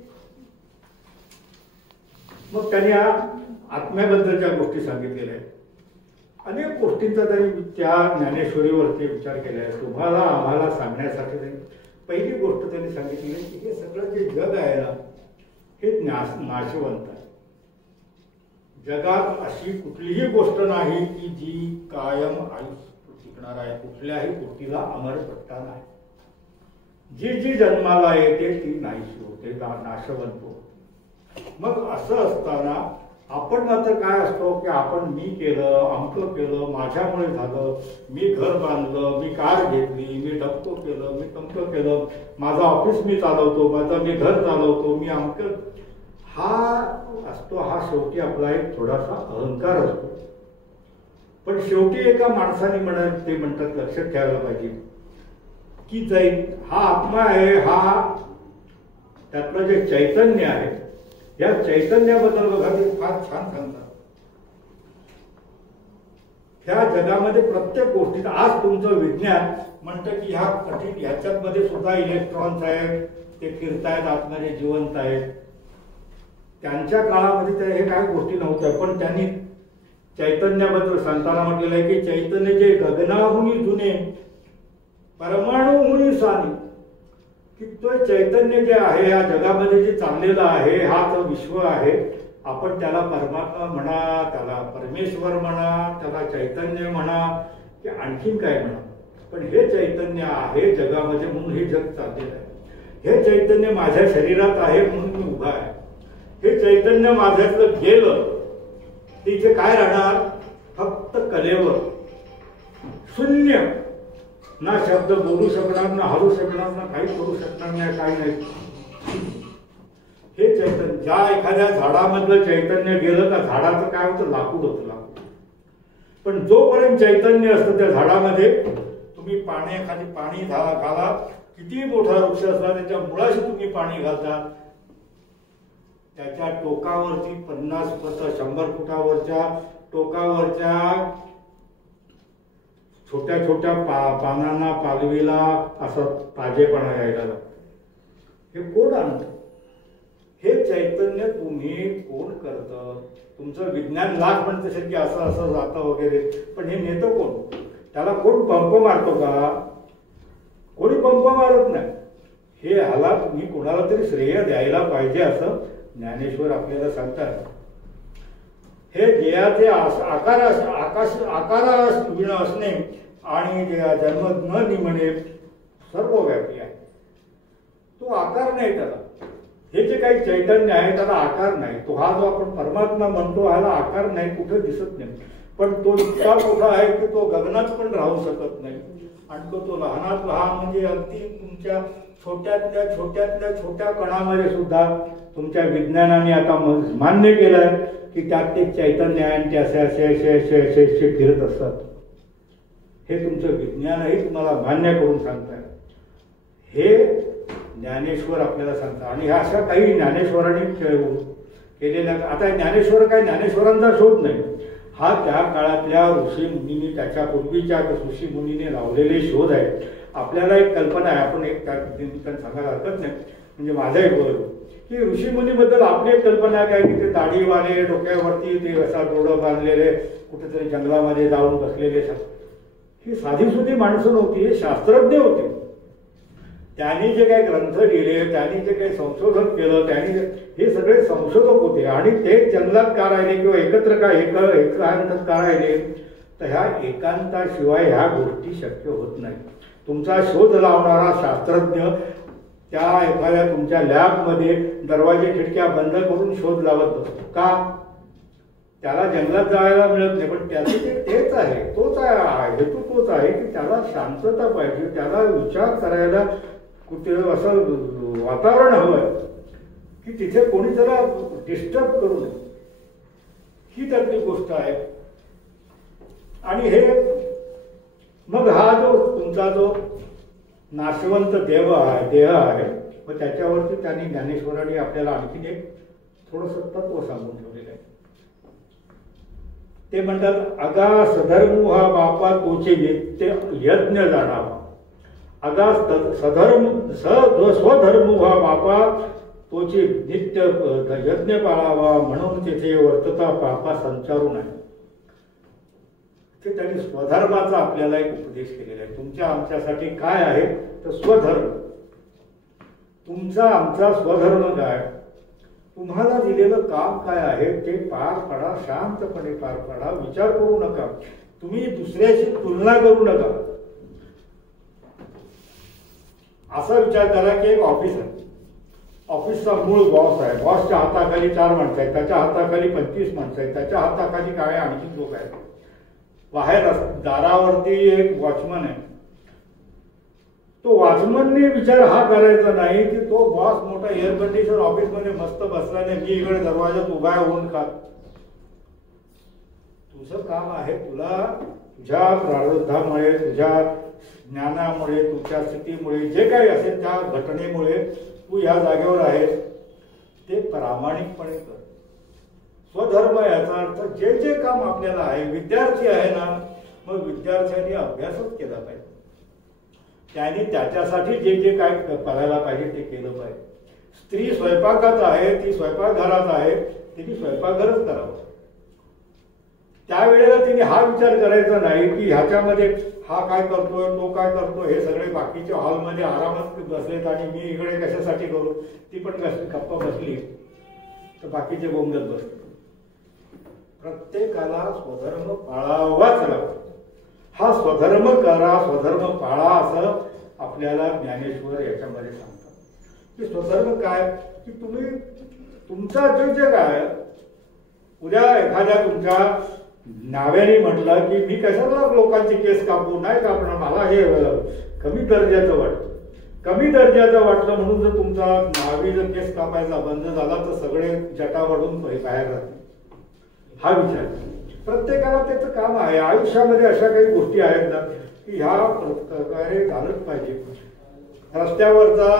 मग त्यांनी आत्म्याबद्दलच्या गोष्टी सांगितलेल्या आहेत. अनेक गोष्टींचा त्यांनी त्या ज्ञानेश्वरीवरती विचार केला आहे. तुम्हाला आम्हाला सांगण्यासाठी पहिली गोष्ट त्यांनी सांगितली की हे सगळं जे जग आहे ना हे नाशवंत आहे. जगात अशी कुठलीही गोष्ट नाही की जी कायम आयुष्य टिकणार आहे. कुठल्याही गोष्टीला अमरपट्टा नाही. जी जी जन्माला येते ती नाहीशी होते, नाशवंत होते. मग असं असताना आपण मात्र काय असतो की आपण मी केलं, अमकं केलं, माझ्यामुळे झालं, मी घर बांधलं, मी कार घेतली, मी डबको केलं, मी तमकं केलं, माझं ऑफिस मी चालवतो, माझं मी घर चालवतो, मी अमकं, हा असतो. हा शेवटी आपला एक थोडासा अहंकार असतो. पण शेवटी एका माणसाने ते म्हणतात लक्षात ठेवायला पाहिजे की हा आत्मा आहे, हा त्यातलं जे चैतन्य आहे, या चैतन्याबद्दल बघा ते फार छान सांगतात. ह्या जगामध्ये प्रत्येक गोष्टीत आज तुमचं विज्ञान म्हणतं की ह्या कठीण ह्याच्यामध्ये सुद्धा इलेक्ट्रॉन्स आहेत, ते फिरतायत, आतमध्ये जिवंत आहेत. त्यांच्या काळामध्ये हे काही गोष्टी नव्हत्या, पण त्यांनी चैतन्याबद्दल सांगताना म्हटलेलं आहे की चैतन्य जे गगनाहुनी जुने परमाणुहुनी सानी, की तो चैतन्य जे आहे या जगामध्ये जे चाललेलं आहे, हा जो विश्व आहे, आपण त्याला परमात्मा म्हणा, त्याला परमेश्वर म्हणा, त्याला चैतन्य म्हणा, की आणखीन काय म्हणा, पण हे चैतन्य आहे जगामध्ये म्हणून हे जग चाललेलं आहे. हे चैतन्य माझ्या शरीरात आहे म्हणून मी उभा आहे. हे चैतन्य माझ्यातलं गेलं तिथे काय राहणार? फक्त कलेवर, शून्य. ना शब्द बोलू शकणार, ना हलू शकणार, ना काही करू शकणार नाही, काही नाही. हे चैतन्य, ज्या एखाद्या झाडामधलं चैतन्य गेलं का झाडाचं काय होतं? लाकूड होतं, लाकूड. पण जोपर्यंत चैतन्य असतं त्या झाडामध्ये, तुम्ही पाण्याखाली पाणी घाला, किती मोठा वृक्ष असला त्याच्या मुळाशी तुम्ही पाणी घालता, त्याच्या टोकावरती 50 फूट 100 फुटावरच्या टोकावरच्या छोट्या छोट्या पानांना, पालवीला असं ताजेपणा यायला लागतो. हे कोण आणतं? हे चैतन्य तुम्ही कोण करतं? तुमचं विज्ञान लाख म्हणत असेल की असं असं जातं वगैरे, पण हे नेतं कोण? त्याला कोण पंप मारतो का? कोणी पंप मारत नाही. हे ह्याला तुम्ही कोणाला तरी श्रेय द्यायला पाहिजे असं ज्ञानेश्वर आपल्याला सांगतात. हे देहाचे आकार असणे आणि जन्म न निमणे सर्वव्यापी आहे. तो आकार नाही त्याला. हे जे काही चैतन्य आहे त्याला आकार नाही. तो हा जो आपण परमात्मा म्हणतो ह्याला आकार नाही, कुठे दिसत नाही. पण तो इतका मोठा आहे की तो गगनात पण राहू शकत नाही. आणि तो लहानात लहान म्हणजे अगदी तुमच्या छोट्यातल्या छोट्या कणामध्ये सुद्धा तुमच्या विज्ञानाने आता मान्य केलंय की त्यात ते चैतन्य आहे आणि ते असे असे असे असे असे असे फिरत असतात. हे तुमचं विज्ञानही तुम्हाला मान्य करून सांगताय. हे ज्ञानेश्वर आपल्याला सांगतात. आणि ह्या अशा काही ज्ञानेश्वरांनी केलेल्या, आता ज्ञानेश्वर काय ज्ञानेश्वरांचा शोध नाही, हा त्या काळातल्या ऋषी मुनींनी, त्याच्या पूर्वीच्या ऋषी मुनीने लावलेले शोध आहे. आपल्याला एक कल्पना आहे, आपण एक त्या निमित्तानं सांगायला हरकत नाही, म्हणजे माझा एक बोल की ऋषीमुनीबद्दल आपली एक कल्पना काय की ते दाढीवाले, डोक्यावरती ते असा डोळं बांधलेले, कुठेतरी जंगलामध्ये जाऊन बसलेले, ही साधी सुधी माणसं नव्हती, हे शास्त्रज्ञ होते. त्यांनी जे काही ग्रंथ लिहिले, त्यांनी जे काही संशोधन केलं, त्यांनी हे सगळे संशोधक होते. आणि ते जंगलात का राहिले किंवा एकत्र एकांतात का राहिले, तर ह्या एकांताशिवाय ह्या गोष्टी शक्य होत नाही. तुमचा शोध लावणारा शास्त्रज्ञ त्या एखाद्या तुमच्या लॅबमध्ये दरवाजे खिडक्या बंद करून शोध लावत असतो का? त्याला जंगलात जायला मिळत नाही, पण त्याचं तेच आहे, तोच आहे, हेतू तोच आहे की त्याला शांतता पाहिजे, त्याला विचार करायला कुठे असं वातावरण हवंय की तिथे कोणी त्याला डिस्टर्ब करू नये. ही त्यातली गोष्ट आहे. आणि हे मग हा जो तुमचा जो नाशवंत देह आहे, मग त्याच्यावरती त्यांनी ज्ञानेश्वरांनी आपल्याला आणखीन एक थोडंसं तत्व सांगून ठेवलेलं आहे. ते म्हणतात, अगा सधर्म हा बापा तोचे नित्य यज्ञ जाणावा. अगा स्वधर्म हा बापा तोचे नित्य यज्ञ पाळावा. म्हणून तेथे वर्तता पापा संचारू नाही. ते त्यांनी स्वधर्माचा आपल्याला एक उपदेश केलेला आहे. तुमच्या आमच्यासाठी काय आहे तर स्वधर्म. तुमचा आमचा स्वधर्म काय, तुम्हाला दिलेलं काम काय आहे ते पार पडा, शांतपणे पार पडा, विचार करू नका, तुम्ही दुसऱ्याशी तुलना करू नका. असा विचार करा की एक ऑफिस आहे, ऑफिसचा मूळ बॉस आहे, बॉसच्या हाताखाली 4 माणसं आहेत, त्याच्या हाताखाली 25 माणसं आहेत, त्याच्या हाताखाली काय आणखी लोक आहेत. बाहेर दारावरती एक वॉचमन आहे. तो वॉचमनने विचार हा करायचा नाही की तो बॉस मोठा एअर कंडिशन ऑफिसमध्ये मस्त बसल्याने मी इकडे दरवाजात उभा होऊन का. तुझं काम आहे, तुला तुझ्या प्रारब्धामुळे, तुझ्या ज्ञानामुळे, तुझ्या स्थितीमुळे, जे काही असेल त्या घटनेमुळे तू या जागेवर आहेस, ते प्रामाणिकपणे कर. स्वधर्म याचा अर्थ जे जे काम आपल्याला आहे. विद्यार्थी आहे ना, मग विद्यार्थ्यांनी अभ्यासच केला पाहिजे, त्यांनी त्याच्यासाठी जे जे काय करायला पाहिजे ते केलं पाहिजे. स्त्री स्वयंपाकात आहे, ती स्वयंपाकघरात आहे, तिने स्वयंपाकघरच करावं. त्यावेळेला तिने हा विचार करायचा नाही की ह्याच्यामध्ये हा काय करतोय, तो काय करतोय, हे सगळे बाकीच्या हॉलमध्ये आरामात बसलेत आणि मी इकडे कशासाठी करू. ती पण गप्पा बसली तर बाकीचे गोंगत बसले. प्रत्येकाला स्वधर्म पाळावाच लागतो. हा स्वधर्म करा, स्वधर्म पाळा असं आपल्याला ज्ञानेश्वर याच्यामध्ये सांगतात. की स्वधर्म काय की तुम्ही तुमचा जे जे काय, उद्या एखाद्या तुमच्या नाव्याने म्हटलं की मी कशाला लोकांची केस कापू, नाही कापणार, मला हे कमी दर्जाचं वाटतं. कमी दर्जाचं वाटलं म्हणून जर तुमचा नावी जर केस कापायचा बंद झाला तर सगळे जटा वाढून बाहेर राहतील. हा विचार प्रत्येकाला त्याचं काम आहे. आयुष्यामध्ये अशा काही गोष्टी आहेत ना की ह्या प्रकारे झालंच पाहिजे. रस्त्यावरचा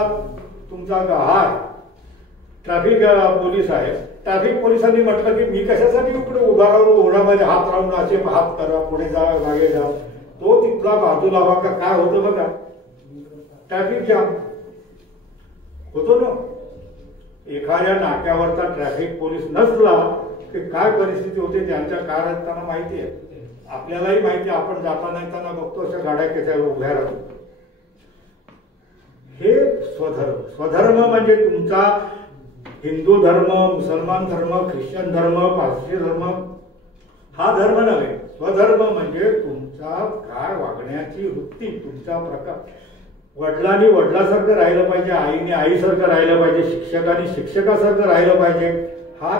तुमचा हा ट्रॅफिक पोलीस आहे, ट्रॅफिक पोलिसांनी म्हटलं की मी कशासाठी इकडे उभा राहून ओढामध्ये हात राहून असे हात करा, पुढे जा, मागे जा, तो तिथला बाजूला हवा का काय होतं बघा, ट्रॅफिक जाम होतो ना. एखाद्या नाक्यावरचा ट्रॅफिक पोलीस नसला की काय परिस्थिती होते त्यांच्या काळात त्यांना माहिती आहे, आपल्यालाही माहिती आहे. आपण जाताना येताना बघतो अशा गाड्या कशा उभ्या राहतो. हे स्वधर्म. स्वधर्म म्हणजे तुमचा हिंदू धर्म, मुसलमान धर्म, ख्रिश्चन धर्म, पारसी धर्म हा धर्म नव्हे. स्वधर्म म्हणजे तुमचा काय वागण्याची वृत्ती, तुमचा प्रकार. वडिलांनी वडिलासारखं राहिलं पाहिजे, आईने आईसारखं राहिलं पाहिजे, शिक्षकांनी शिक्षकासारखं राहिलं पाहिजे. हा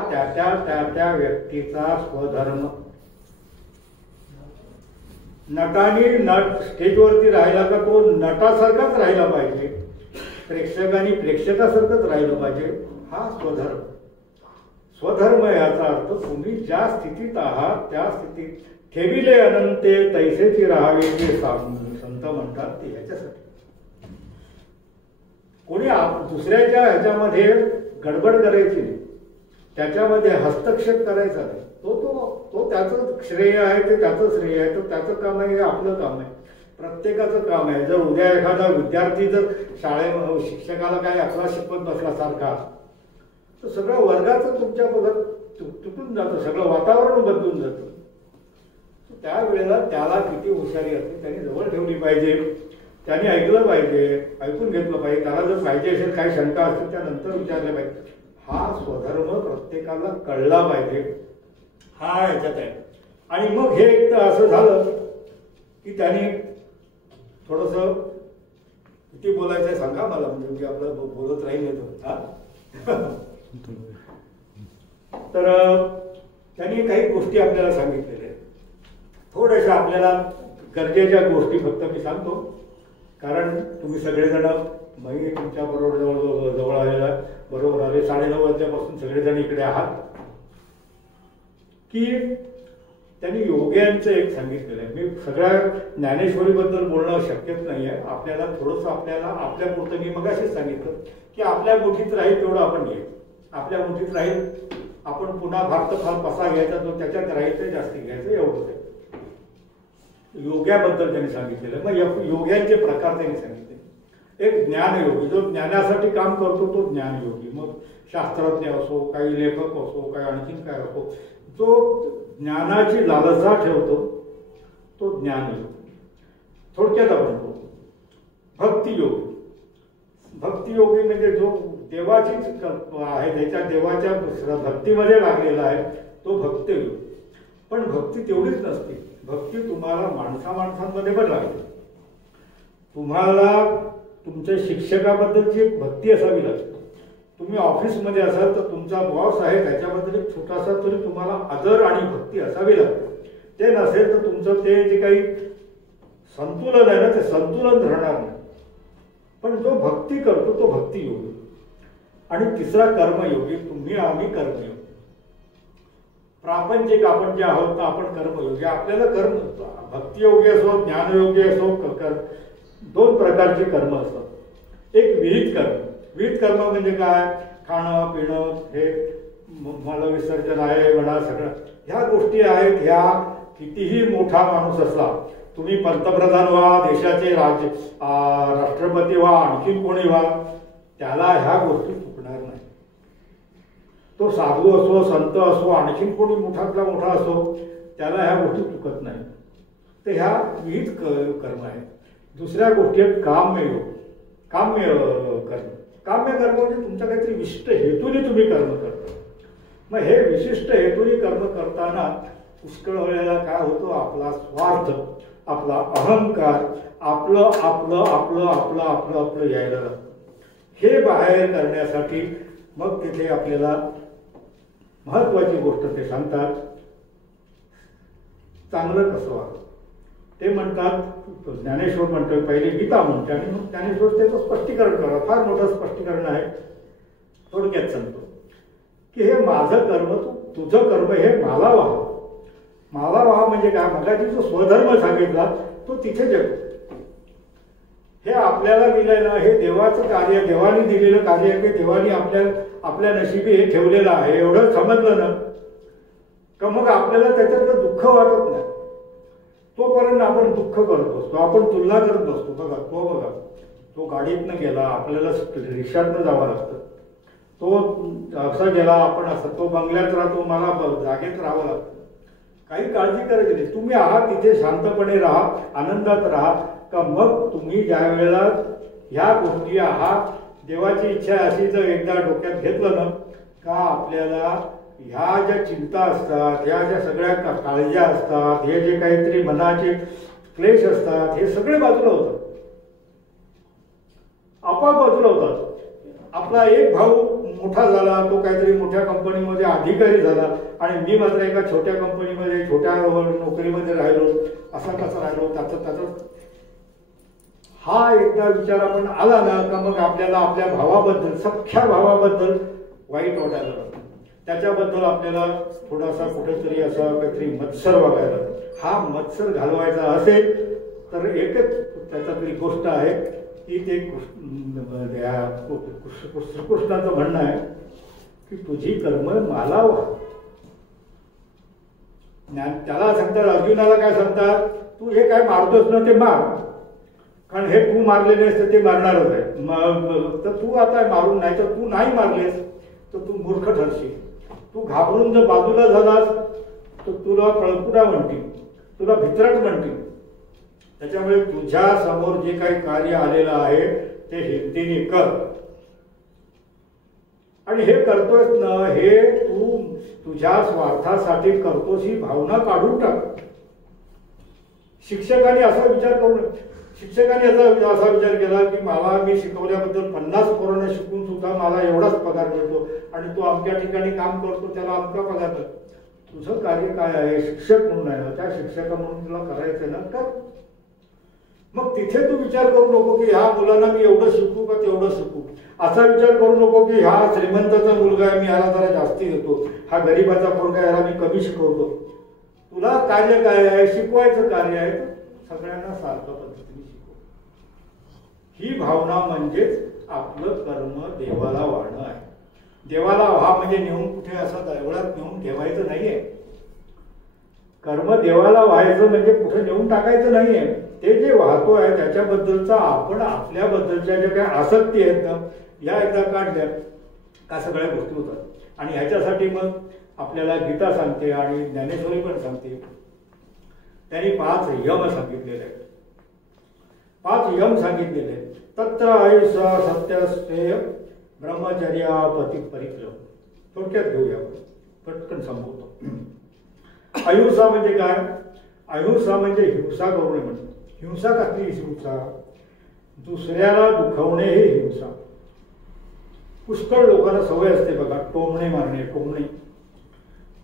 त्या व्यक्तीचा स्वधर्म. नटाने नट स्टेजवरती राहिला का तो नटासारखाच राहिला पाहिजे, प्रेक्षकांनी प्रेक्षकासारखंच राहिलं पाहिजे. हा स्वधर्म. स्वधर्म याचा अर्थ तुम्ही ज्या स्थितीत आहात त्या स्थितीत ठेविले अनंते तैसेची राहावे जे संत म्हणतात ते ह्याच्यासाठी. कोणी दुसऱ्याच्या ह्याच्यामध्ये गडबड करायची नाही, त्याच्यामध्ये हस्तक्षेप करायचा नाही. तो त्याचं श्रेय आहे, ते त्याचं श्रेय आहे, तो त्याचं काम आहे, हे आपलं काम आहे, प्रत्येकाचं काम आहे. जर उद्या एखादा विद्यार्थी जर शिक्षकाला काही अकरा शिकवत बसला सारखा तर सगळं वर्गाचं तुमच्या बघत तुटून जातं, सगळं वातावरण बदलून जातं. त्यावेळेला त्याला किती हुशारी असते त्यांनी जवळ ठेवली पाहिजे, त्यांनी ऐकलं पाहिजे, ऐकून घेतलं पाहिजे. त्याला जर पाहिजे असेल काही शंका असतील त्यानंतर विचारल्या पाहिजे. हा स्वधर्म प्रत्येकाला कळला पाहिजे. हा याच्यात आहे. आणि मग हे एक तर असं झालं की त्यांनी थोडंसं किती बोलायचं आहे सांगा मला, म्हणजे मी आपलं बोलत राहील येतो. हा तर त्यांनी काही गोष्टी आपल्याला सांगितलेल्या आहेत. थोड्याशा आपल्याला गरजेच्या गोष्टी फक्त मी सांगतो, कारण तुम्ही सगळेजण मी तुमच्या बरोबर जवळ आलेला बरोबर आले 9:30 वाजल्यापासून सगळेजण इकडे आहात. की त्यांनी योग्यांचं एक सांगितलेलं आहे. मी सगळ्या ज्ञानेश्वरीबद्दल बोलणं शक्यच नाही आहे. आपल्याला थोडंसं आपल्या पुरतं मी मगाशीच सांगितलं की आपल्या मुठीत राहील तेवढं आपण घ्यायचं. आपल्या मुठीत राहील आपण पुन्हा फार पसा घ्यायचा, तो त्याच्यात राहील ते जास्ती घ्यायचं, एवढंच आहे. योग्याबद्दल त्यांनी सांगितलेलं. मग योग्यांचे प्रकार त्यांनी सांगितले. एक ज्ञानयोगी, जो ज्ञानासाठी काम करतो तो ज्ञानयोगी. मग शास्त्रज्ञ असो, काही लेखक असो, काही आणखीन काय असो, जो ज्ञानाची लालसा ठेवतो तो ज्ञानयोग. थोडक्यात आपण म्हणतो भक्तियोग. भक्तियोगी म्हणजे जो देवाचीच आहे, त्याच्या देवाच्या भक्तीमध्ये लागलेला आहे, तो भक्तियोग. पण भक्ती तेवढीच नसते. भक्ती तुम्हाला माणसांमध्ये पण लागते. तुम्हाला तुमच्या शिक्षकाबद्दलची एक भक्ती असावी लागते. तुम्ही ऑफिसमध्ये असाल तर तुमचा बॉस आहे त्याच्याबद्दल एक छोटासा तरी तुम्हाला आदर आणि भक्ती असावी लागते. ते नसेल तर तुमचं ते जे काही संतुलन आहे ना, ते संतुलन राहणार नाही. पण जो भक्ती करतो तो भक्तियोगी. आणि तिसरा कर्मयोगी. तुम्ही आम्ही कर्मयोगी. प्रापंचिक आपण जे आहोत तर आपण कर्मयोगी. आपल्याला कर्म भक्तियोगी असो ज्ञानयोगी असो दोन प्रकारचे कर्म असतात. एक विहित कर्म. विहित कर्म म्हणजे काय? खाणं पिणं, हे मलविसर्जन आहे म्हणा, सगळं ह्या गोष्टी आहेत. ह्या कितीही मोठा माणूस असला, तुम्ही पंतप्रधान व्हा, देशाचे राष्ट्रपती व्हा, आणखीन कोणी व्हा, त्याला ह्या गोष्टी चुकणार नाही. तो साधू असो, संत असो, आणखीन कोणी मोठातला मोठा असो, त्याला ह्या गोष्टी चुकत नाही. तर ह्या विहित कर्म आहे. दुसऱ्या गोष्टी आहेत काम्ययोग. काम्य कर्म. काम्य कर्म म्हणजे तुमच्या काहीतरी विशिष्ट हेतूने तुम्ही कर्म करता. मग हे विशिष्ट हेतूने कर्म करताना पुष्कळ वेळेला काय होतं, आपला स्वार्थ, आपला अहंकार, आपलं आपलं आपलं आपलं आपलं आपलं यायला लागतं. हे बाहेर करण्यासाठी मग तिथे आपल्याला महत्वाची गोष्ट ते सांगतात, चांगलं कसं वागतं. ते म्हणतात, ज्ञानेश्वर म्हणतोय, पहिले गीता म्हणते आणि मग ज्ञानेश्वर त्याचं स्पष्टीकरण करा. फार मोठं स्पष्टीकरण आहे. थोडक्यात सांगतो की हे माझं कर्म, तुझं कर्म हे मला व्हा. मला व्हा म्हणजे काय? मगाची जो स्वधर्म सांगितला तो तिथे जग. हे आपल्याला दिलंय ना, हे देवाचं कार्य, देवाने दिलेलं कार्य आहे की देवाने आपल्या नशिबी हे ठेवलेलं आहे. एवढं समजलं ना का मग आपल्याला त्याच्यातलं दुःख वाटत नाही. तोपर्यंत आपण दुःख करत बसतो, आपण तुलना करत बसतो. बघा तो गाडीतनं गेला, आपल्याला रिक्षातनं जावं लागतं. तो असा गेला, आपण असं, तो बंगल्यात राहतो, मला जागेत राहावं लागतं. काही काळजी करायची नाही. तुम्ही आहात तिथे शांतपणे राहा, आनंदात राहा. का मग तुम्ही ज्या वेळेला ह्या गोष्टी आहात, देवाची इच्छा अशी जर एकदा डोक्यात घेतलं ना का आपल्याला ह्या ज्या चिंता असतात, ह्या ज्या सगळ्या काळज्या असतात, हे जे काहीतरी मनाचे क्लेश असतात, हे सगळे बाजूला होतात. आपोआप बाजूला होतात. आपला एक भाऊ मोठा झाला, तो काहीतरी मोठ्या कंपनीमध्ये अधिकारी झाला आणि मी मात्र एका छोट्या कंपनीमध्ये छोट्या नोकरीमध्ये राहिलो. असा कसा राहिलो, त्याचं हा एकदा विचार आपण आला ना का मग आपल्याला आपल्या भावाबद्दल, सख्या भावाबद्दल वाईट वाटायला लागतं. त्याच्याबद्दल आपल्याला थोडासा कुठेतरी असा काहीतरी मत्सर बघायला. हा मत्सर घालवायचा असेल तर एकच त्याच्यातली गोष्ट आहे की ते श्रीकृष्णाचं म्हणणं आहे की तुझी कर्म मला व्हा. त्याला सांगतात, अर्जुनाला काय सांगतात, तू हे काय मारतोस ना ते मार, कारण हे तू मारले नाहीस तर ते मारणारच आहे. तर तू आता मारून, नाही तर तू नाही मारलेस तर तू मूर्ख ठरशील. तू घाबरून जर बाजूला झालास तर तुला पळपुटा म्हणतील, तुला भित्रट म्हणतील. त्याच्यामुळे तुझ्या समोर जे काही कार्य आलेलं आहे ते हिमतीने कर. आणि हे करतोस ना, हे तू तुझ्या स्वार्थासाठी करतोस ही भावना काढून टाक. शिक्षकांनी असा विचार करू नये. शिक्षकांनी असा विचार केला की मी शिकवल्याबद्दल 50 पोरांना शिकून सुद्धा मला एवढाच पगार मिळतो आणि तू अमक्या ठिकाणी काम करतो त्याला अमका पगार मिळतो. तुझं कार्य काय आहे? शिक्षक म्हणून आहे ना, त्या शिक्षका म्हणून तुला करायचंय ना, कर. मग तिथे तू विचार करू नको की ह्या मुलांना मी एवढं शिकू का तेवढं शिकू. असा विचार करू नको की हा श्रीमंताचा मुलगा आहे, मी ह्याला जरा जास्ती देतो, हा गरीबाचा पोरगा ह्याला मी कमी शिकवतो. तुला कार्य काय आहे? शिकवायचं कार्य आहे, सगळ्यांना सारखं पद्धतीने शिकव. ही भावना म्हणजेच आपलं कर्म देवाला वाहणं आहे. देवाला व्हा म्हणजे नेऊन कुठे असं देवळात नेऊन ठेवायचं नाहीये. कर्म देवाला व्हायचं म्हणजे कुठे नेऊन टाकायचं नाहीये. ते जे वाहतो आहे त्याच्याबद्दलचा आपण आपल्याबद्दलच्या ज्या काही आसक्ती आहेत ना, या एकदा काढल्या का सगळ्या गोष्टी होतात. आणि ह्याच्यासाठी मग आपल्याला गीता सांगते आणि ज्ञानेश्वरी पण सांगते त्यांनी 5 यम सांगितलेले आहेत. 5 यम सांगितलेले आहेत. तत्र आयुष्य सत्यस्तेय ब्रह्मचर्या पती परिक्रम. थोडक्यात घेऊया, पटकन संपवतो. अहिंसा म्हणजे काय? अहिंसा म्हणजे हिंसा करू नये म्हणजे. हिंसा कसली हिंसा? दुसऱ्याला दुखवणे हे हिंसा. पुष्कळ लोकांना सवय असते बघा, टोमणे मारणे, टोमणे.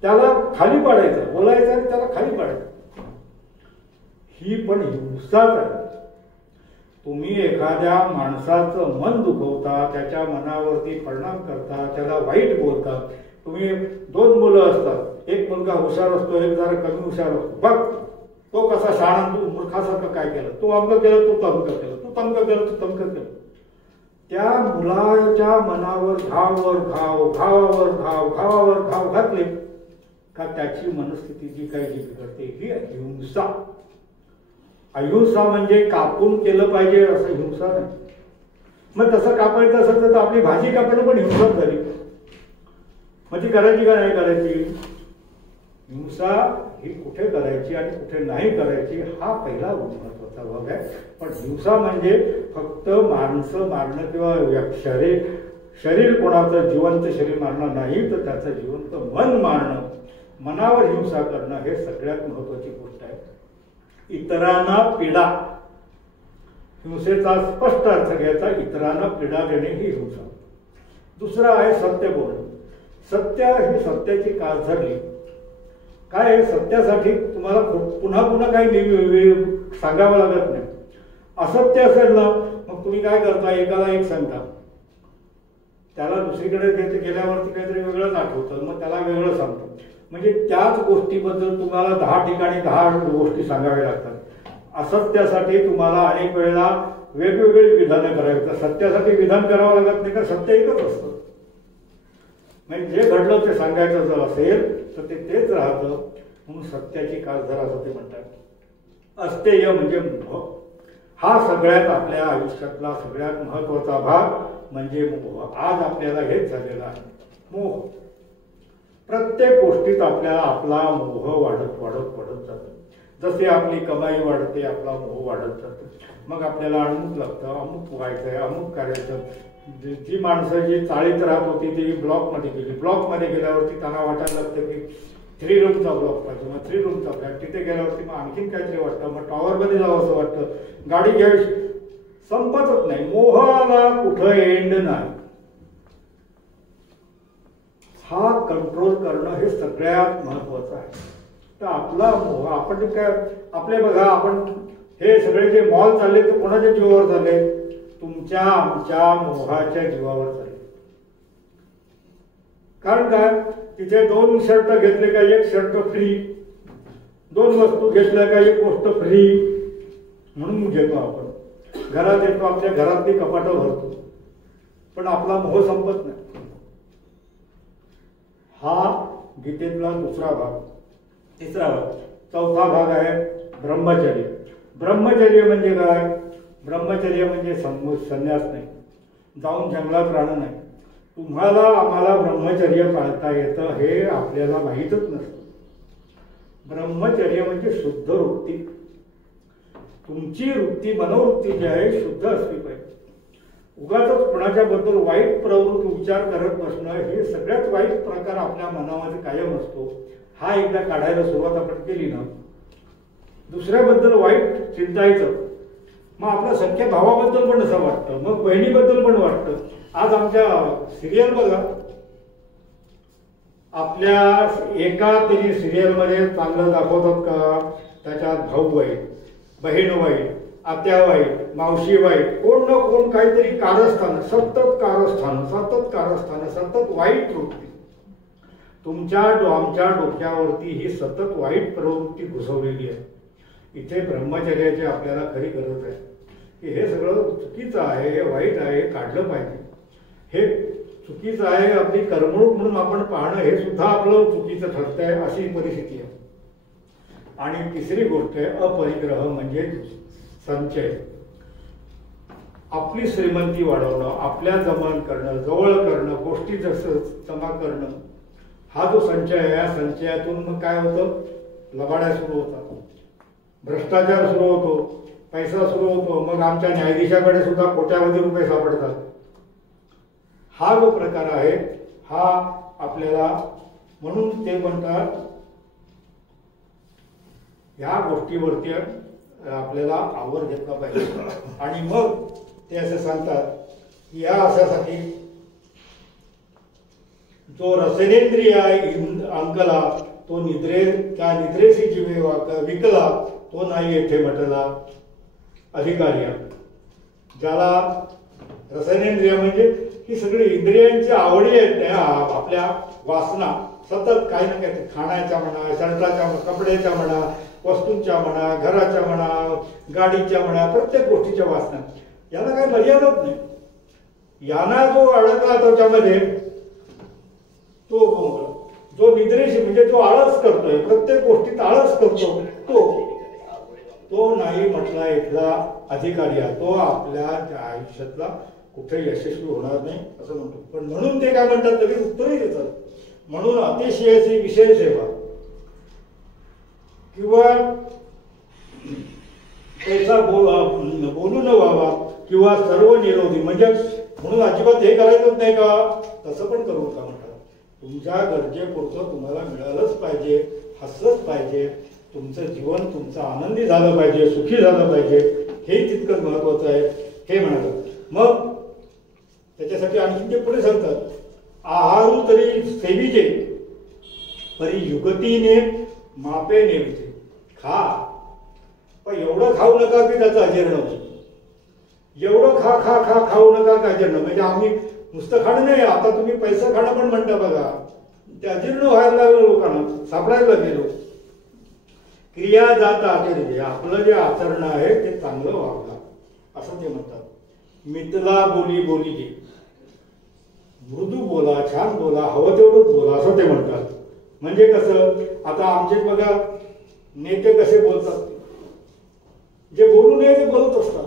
त्याला खाली पाडायचं, बोलायचं आणि त्याला खाली पाडायचं. ही पण हिंसाच आहे. तुम्ही एखाद्या माणसाचं मन दुखवता, त्याच्या मनावरती परिणाम करता, त्याला वाईट बोलता. तुम्ही 2 मुलं असतात, एक मुलगा हुशार असतो, एक जरा कमी हुशार असतो. बघ तो कसा शाळा, तू मूर्खासारखं काय केलं, तू अमकं केलं, तू तमकं केलं, तू तमकं केलं, तू तमकं केलं. त्या मुलाच्या मनावर घावावर घाव, घावावर घाव, घावावर घाव घातले का त्याची मनस्थिती जी काही जी बिघडते ही हिंसा. अहिंसा म्हणजे कापून केलं पाहिजे असं हिंसा नाही. मग तसं कापायचं असेल तर आपली भाजी कापणं पण हिंसाच झाली. मग ती करायची का नाही करायची? हिंसा ही कुठे करायची आणि कुठे नाही करायची हा पहिला महत्वाचा भाग आहे. पण हिंसा म्हणजे फक्त माणसं मारणं किंवा शरीर कोणाचं जिवंत शरीर मारणं नाही, तर त्याचं जिवंत मन मारणं, मनावर हिंसा करणं हे सगळ्यात महत्वाची गोष्ट आहे. इतरांना पीडा, हिंसेचा स्पष्ट अर्थ घ्यायचा, इतरांना पीडा देणे ही हिंसा. दुसरा आहे सत्य बोलणे. सत्य ही सत्याची कास धरली. काय आहे, सत्यासाठी तुम्हाला पुन्हा पुन्हा काही सांगावं लागत नाही. असत्य असेल ना, मग तुम्ही काय करता, एकाला एक सांगता, त्याला दुसरीकडे गेल्यावरती काहीतरी वेगळंच आठवतं, मग त्याला वेगळं सांगतो. म्हणजे त्याच गोष्टीबद्दल तुम्हाला 10 ठिकाणी 10 गोष्टी सांगाव्या लागतात. असत्यासाठी तुम्हाला अनेक वेळेला वेगवेगळी विधानं करावी लागतात. सत्यासाठी विधान करावं लागत नाही, का सत्य एकच असतं. म्हणजे जे घडलं ते सांगायचं जर असेल तर ते तेच राहतं. म्हणून सत्याची कासधर असं ते म्हणतात. अस्तेय म्हणजे मोह. हा सगळ्यात आपल्या आयुष्यातला सगळ्यात महत्वाचा भाग म्हणजे मोह. आज आपल्याला हेच झालेलं आहे, मोह. प्रत्येक गोष्टीत आपला मोह वाढत वाढत वाढत जातो. जसे आपली कमाई वाढते, आपला मोह वाढत जातो. मग आपल्याला अमुक लागतं, अमुक व्हायचंय, अमुक करायचं. जी माणसं जी चाळीत राहत होती ती ब्लॉकमध्ये गेली. ब्लॉकमध्ये गेल्यावरती त्यांना वाटायला लागतं की 3 रूमचा ब्लॉक पाहिजे, मग 3 रूमचा फ्लॅट. तिथे गेल्यावरती मग आणखीन काहीतरी वाटतं, मग टॉवरमध्ये जावं असं वाटतं, गाडी घ्यावी. संपतच नाही. मोहाला कुठं एंड नाही. हा कंट्रोल करणं हे सगळ्यात महत्वाचं आहे. तर आपला मोह, आपण काय आपले बघा, आपण हे सगळे जे मॉल चालले ते कोणाच्या जीवावर झाले? तुमच्या आमच्या मोहाच्या जीवावर झाले. कारण काय, तिथे 2 शर्ट घेतले का 1 शर्ट फ्री, 2 वस्तू घेतल्या का 1 गोष्ट फ्री म्हणून घेतो आपण. घरात येतो, आपल्या घरातली कपाटं भरतो, पण आपला मोह संपत नाही. हा गीतेतला दुसरा भाग. तिसरा भाग. चौथा भाग आहे ब्रह्मचर्य. ब्रह्मचर्य म्हणजे काय? ब्रह्मचर्य म्हणजे संन्यास नाही, जाऊन जंगलात राहणं नाही. तुम्हाला आम्हाला ब्रह्मचर्य पाळता येतं हे आपल्याला माहीतच नसतं. ब्रह्मचर्य म्हणजे शुद्ध वृत्ती. तुमची वृत्ती, मनोवृत्ती जी आहे शुद्ध असली पाहिजे. उगाच कोणाच्या बद्दल वाईट प्रवृत्ती विचार करत बसणं हे सगळ्यात वाईट प्रकार आपल्या मनामध्ये कायम असतो. हा एकदा काढायला सुरुवात आपण केली ना, दुसऱ्याबद्दल वाईट चिंतायचं, मग आपल्या सख्या भावाबद्दल पण असं वाटतं, मग बहिणीबद्दल पण वाटतं. आज आमच्या सिरियल बघा, आपल्या एका तरी सिरियलमध्ये चांगलं दाखवतात का? त्याच्यात भाऊ वाईट, बहीण वाईट, आत्या वाईट, मावशी वाईट, कोण ना कोण काहीतरी कारस्थान, सतत कारस्थान, सतत वाईट वृत्ती. तुमच्या आमच्या डोक्यावरती ही सतत वाईट प्रवृत्ती घुसवलेली आहे. इथे ब्रह्मचर्याची आपल्याला खरी गरज आहे की हे सगळं चुकीचं आहे, हे वाईट आहे, हे काढलं पाहिजे. हे चुकीचं आहे, आपली करमणूक म्हणून आपण पाहणं हे सुद्धा आपलं चुकीचं ठरत आहे, अशी परिस्थिती आहे. आणि तिसरी गोष्ट आहे अपरिग्रह म्हणजे संचय. आपली श्रीमंती वाढवणं, आपल्या जमा करणं, जवळ करणं, गोष्टी जसं जमा करणं, हा जो संचय आहे, या संचयातून मग काय होतं? लबाड्या सुरू होतात. भ्रष्टाचार सुरू होतो, पैसा सुरू होतो, मग आमच्या न्यायाधीशाकडे सुद्धा कोट्यावधी रुपये सापडतात. हा जो प्रकार आहे हा आपल्याला, म्हणून ते म्हणतात या गोष्टीवरती आपल्याला आवर घेतला पाहिजे. आणि मग ते असं सांगतात की या अशासाठी जो रसनेंद्रिय अंकला तो त्या निद्रेशी जीवे विकला तो नाही येथे म्हटला अधिकारी. ज्याला रसनेंद्रिय म्हणजे ही सगळी इंद्रियांची आवडी आहेत, त्या आपल्या वासना सतत काही ना काही खाण्याच्या म्हणा, शर्टाच्या कपड्याच्या म्हणा, वस्तूंच्या म्हणा, घराच्या म्हणा, गाडीच्या म्हणा, प्रत्येक गोष्टीच्या वासना, याला काही मर्यादाच नाही. यांना जो अडकला त्याच्यामध्ये तो जो निद्रेशी म्हणजे जो आळस करतोय, प्रत्येक गोष्टीत आळस करतो, तो नाही म्हटला इथला अधिकारी आहे. तो आपल्या आयुष्यातला कुठे यशस्वी होणार नाही असं म्हणतो. पण म्हणून ते काय म्हणतात तरी उत्तरही देतात. म्हणून अतिशयची विषय सेवा किंवा पैसा बोलू न व्हावा किंवा सर्व निरोधी, म्हणजे म्हणून अजिबात हे करायचंच नाही का, तसं पण करू नका म्हणतात. तुमच्या गरजेपुरतं तुम्हाला मिळालंच पाहिजे, हसलंच पाहिजे, तुमचं जीवन तुमचं आनंदी झालं पाहिजे, सुखी झालं पाहिजे, हे तितकंच महत्वाचं आहे हे म्हणालं. मग त्याच्यासाठी आणखी ते पुढे सांगतात, आहारू तरी सेविजे परी युगतीने मापे नेविजे. खा पण एवढं खाऊ नका की त्याचं अजीर्ण होईल. एवढं खाऊ नका की अजीर्ण, म्हणजे आम्ही नुसतं खाणं नाही, आता तुम्ही पैसा खाणं पण म्हणता बघा, ते अजीर्ण व्हायला लागलं, लोकांना सापडायला गेलो. क्रिया जात आचरण, आपलं जे आचरण आहे ते चांगलं व्हावं असं ते म्हणतात. मितला बोली बोलीची, मृदू बोला, छान बोला, हवं तेवढंच बोला असं ते म्हणतात. म्हणजे कसं, आता आमचे बघा नेते कसे बोलतात, जे बोलू नये ते बोलत असतात.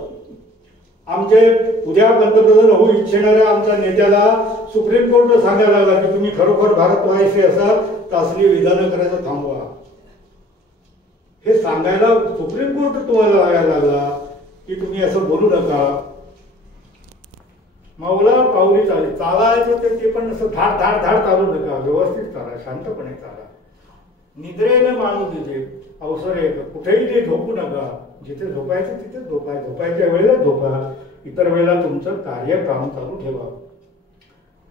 आमचे उद्या पंतप्रधान होऊ इच्छिणाऱ्या आमच्या नेत्याला सुप्रीम कोर्ट सांगायला लागला की तुम्ही खरोखर भारत व्हायचे असाल तर असली विधानं करायचं थांबवा. हे सांगायला सुप्रीम कोर्ट तुम्हाला लागायला लागला की तुम्ही असं बोलू नका. मौला पाऊली चालेल, चालायचं ते पण असं धाड धाड धाड चालू नका, व्यवस्थित चाला, शांतपणे चाला. निद्रेनं माणूस दिसे अवसर येतं, कुठेही ते झोपू नका. जिथे झोपायचं तिथे झोपायच्या वेळेला झोपा, इतर वेळेला तुमचं काम चालू ठेवा.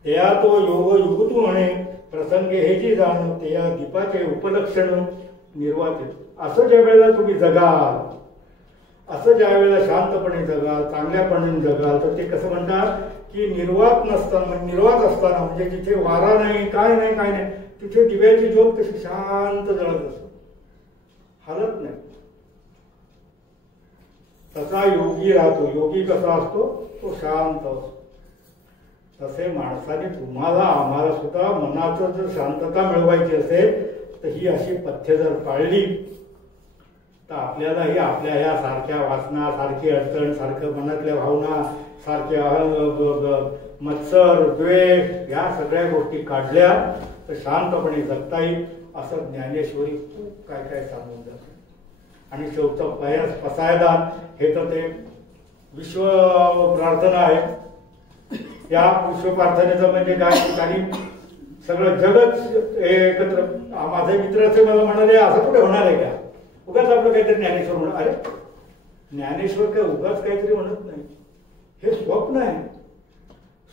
त्या तो योग युगतू म्हणे प्रसंगे हे जी जाण त्या दीपाचे उपलक्षण निर्वात. असं ज्या वेळेला तुम्ही जगाल, असं ज्या वेळेला शांतपणे जगाल, चांगल्यापणे जगाल, तर ते कसं म्हणतात की निर्वात नसताना, निर्वात असताना म्हणजे जिथे वारा नाही, काय नाही, तिथे दिव्याची ज्योत कशी शांत जळत असते, हलत नाही. तसा योगी राहतो. योगी कसा असतो, तो शांत असतो. तसे माणसाने तुम्हाला आम्हाला सुद्धा मनाचं जर शांतता मिळवायची असेल तर ही अशी पथ्य जर पाळली तर आपल्याला ही आपल्या ह्या सारख्या वासना, सारखी अडचण, सारखं मनातल्या भावना, सारख्या मत्सर, द्वेष, या सगळ्या गोष्टी काढल्या तर शांतपणे जगता येईल असं ज्ञानेश्वरी खूप काय सांगून जाते. आणि शेवटचं पसायदान हे तर ते विश्व प्रार्थना आहे. या विश्व प्रार्थनेचं म्हणजे काय, काही सगळं जगच एकत्र. माझे मित्राचे मला म्हणाले असं कुठे होणार आहे का, उगाच आपलं काहीतरी ज्ञानेश्वर म्हणून. अरे ज्ञानेश्वर काय उगाच काहीतरी म्हणत नाही, हे स्वप्न आहे.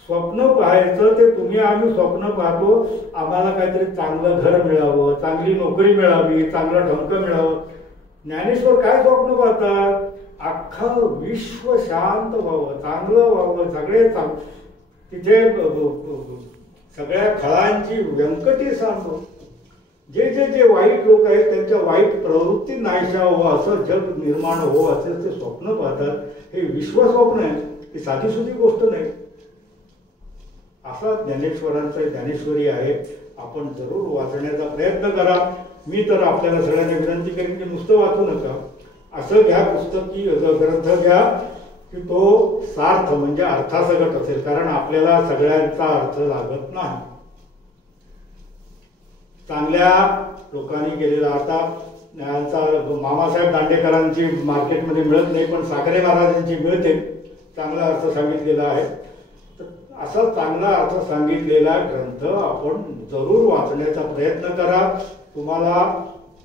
स्वप्न पाहायचं ते तुम्ही आम्ही स्वप्न पाहतो, आम्हाला काहीतरी चांगलं घर मिळावं, चांगली नोकरी मिळावी, चांगलं ढंक मिळावं. ज्ञानेश्वर काय स्वप्न पाहतात, अख्खं विश्व शांत व्हावं, चांगलं व्हावं, सगळे तिथे सगळ्या फळांची व्यंकटी सांगतो. जे वाईट लोक आहेत त्यांच्या वाईट प्रवृत्ती नाहीशा हो, असं जग निर्माण हो, असं ते स्वप्न पाहतात. हे विश्वस्वप्न आहे, ही साधीसुधी गोष्ट नाही. असा ज्ञानेश्वरांचा ज्ञानेश्वरी आहे. आपण जरूर वाचण्याचा प्रयत्न करा. मी तर आपल्याला सगळ्यांना विनंती करेन की नुसतं वाचू नका, असं घ्या पुस्तकी ग्रंथ घ्या की तो सार्थ म्हणजे अर्थासकट असेल. कारण आपल्याला सगळ्यांचा अर्थ लागत नाही. चांगल्या लोकांनी केलेला, आता यांचा मामासाहेब दांडेकरांची मार्केटमध्ये मिळत नाही, पण साखरे महाराजांची मिळते. चांगला अर्थ सांगितलेला आहे. तर असा चांगला अर्थ सांगितलेला ग्रंथ आपण जरूर वाचण्याचा प्रयत्न करा. तुम्हाला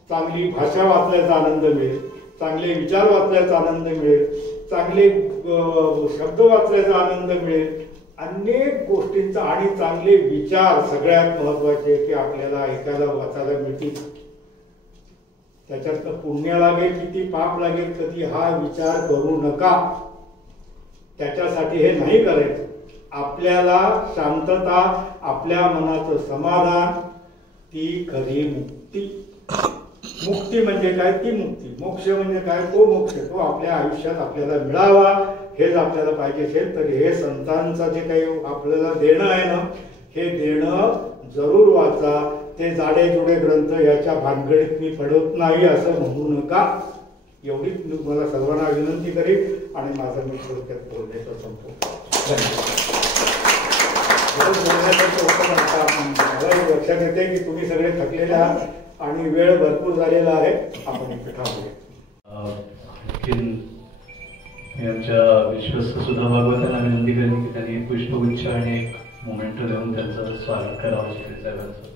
चांगली भाषा वाचण्याचा आनंद मिळेल, चांगले विचार वाचण्याचा आनंद मिळेल, चांगले शब्द वाचण्याचा आनंद मिळेल, अनेक गोष्टींचा. आणि चांगले विचार सगळ्यात महत्त्वाचे की आपल्याला ऐकायला वाचायला मिळतील. त्याच्यात पुण्य लागेल किती पाप लागेल कधी हा विचार करू नका. त्याच्यासाठी हे नाही करायचं. आपल्याला शांतता, आपल्या मनाचं समाधान, ती खरी मुक्ती. मुक्ती म्हणजे काय? ती मुक्ती. मोक्ष म्हणजे काय? तो मोक्ष. तो आपल्या आयुष्यात आपल्याला मिळावा हेच आपल्याला पाहिजे असेल तर हे संतांचं जे काही आपल्याला देणं आहे ना, हे देणं जरूर वाचा. ते जाडे जुडे ग्रंथ याच्या भानगडीत मी पडत नाही असं म्हणू नका. एवढीच मी मला सर्वांना विनंती करीन आणि माझं मी थोडक्यात बोलण्याचं संपवतो. मला लक्षात येते की तुम्ही सगळे थकलेले आहात आणि वेळ भरपूर झालेला आहे. आपण इथे थांबूया. मी आमच्या विश्वस्त सुद्धा भागवतांना विनंती करेन की त्यांनी पुष्पगुच्छ आणि एक मोमेंटो देऊन त्यांचं स्वागत करावं श्री साहेबांचं.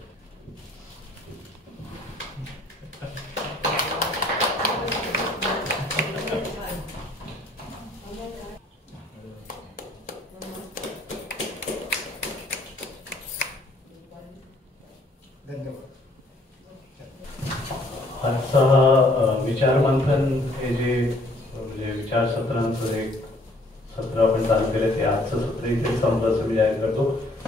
आजचा विचार मंथन हे जे म्हणजे विचार सत्रांचं एक सत्र आपण चालू केलं ते आजचं सत्र इथे संपलं असं मी जाहीर करतो.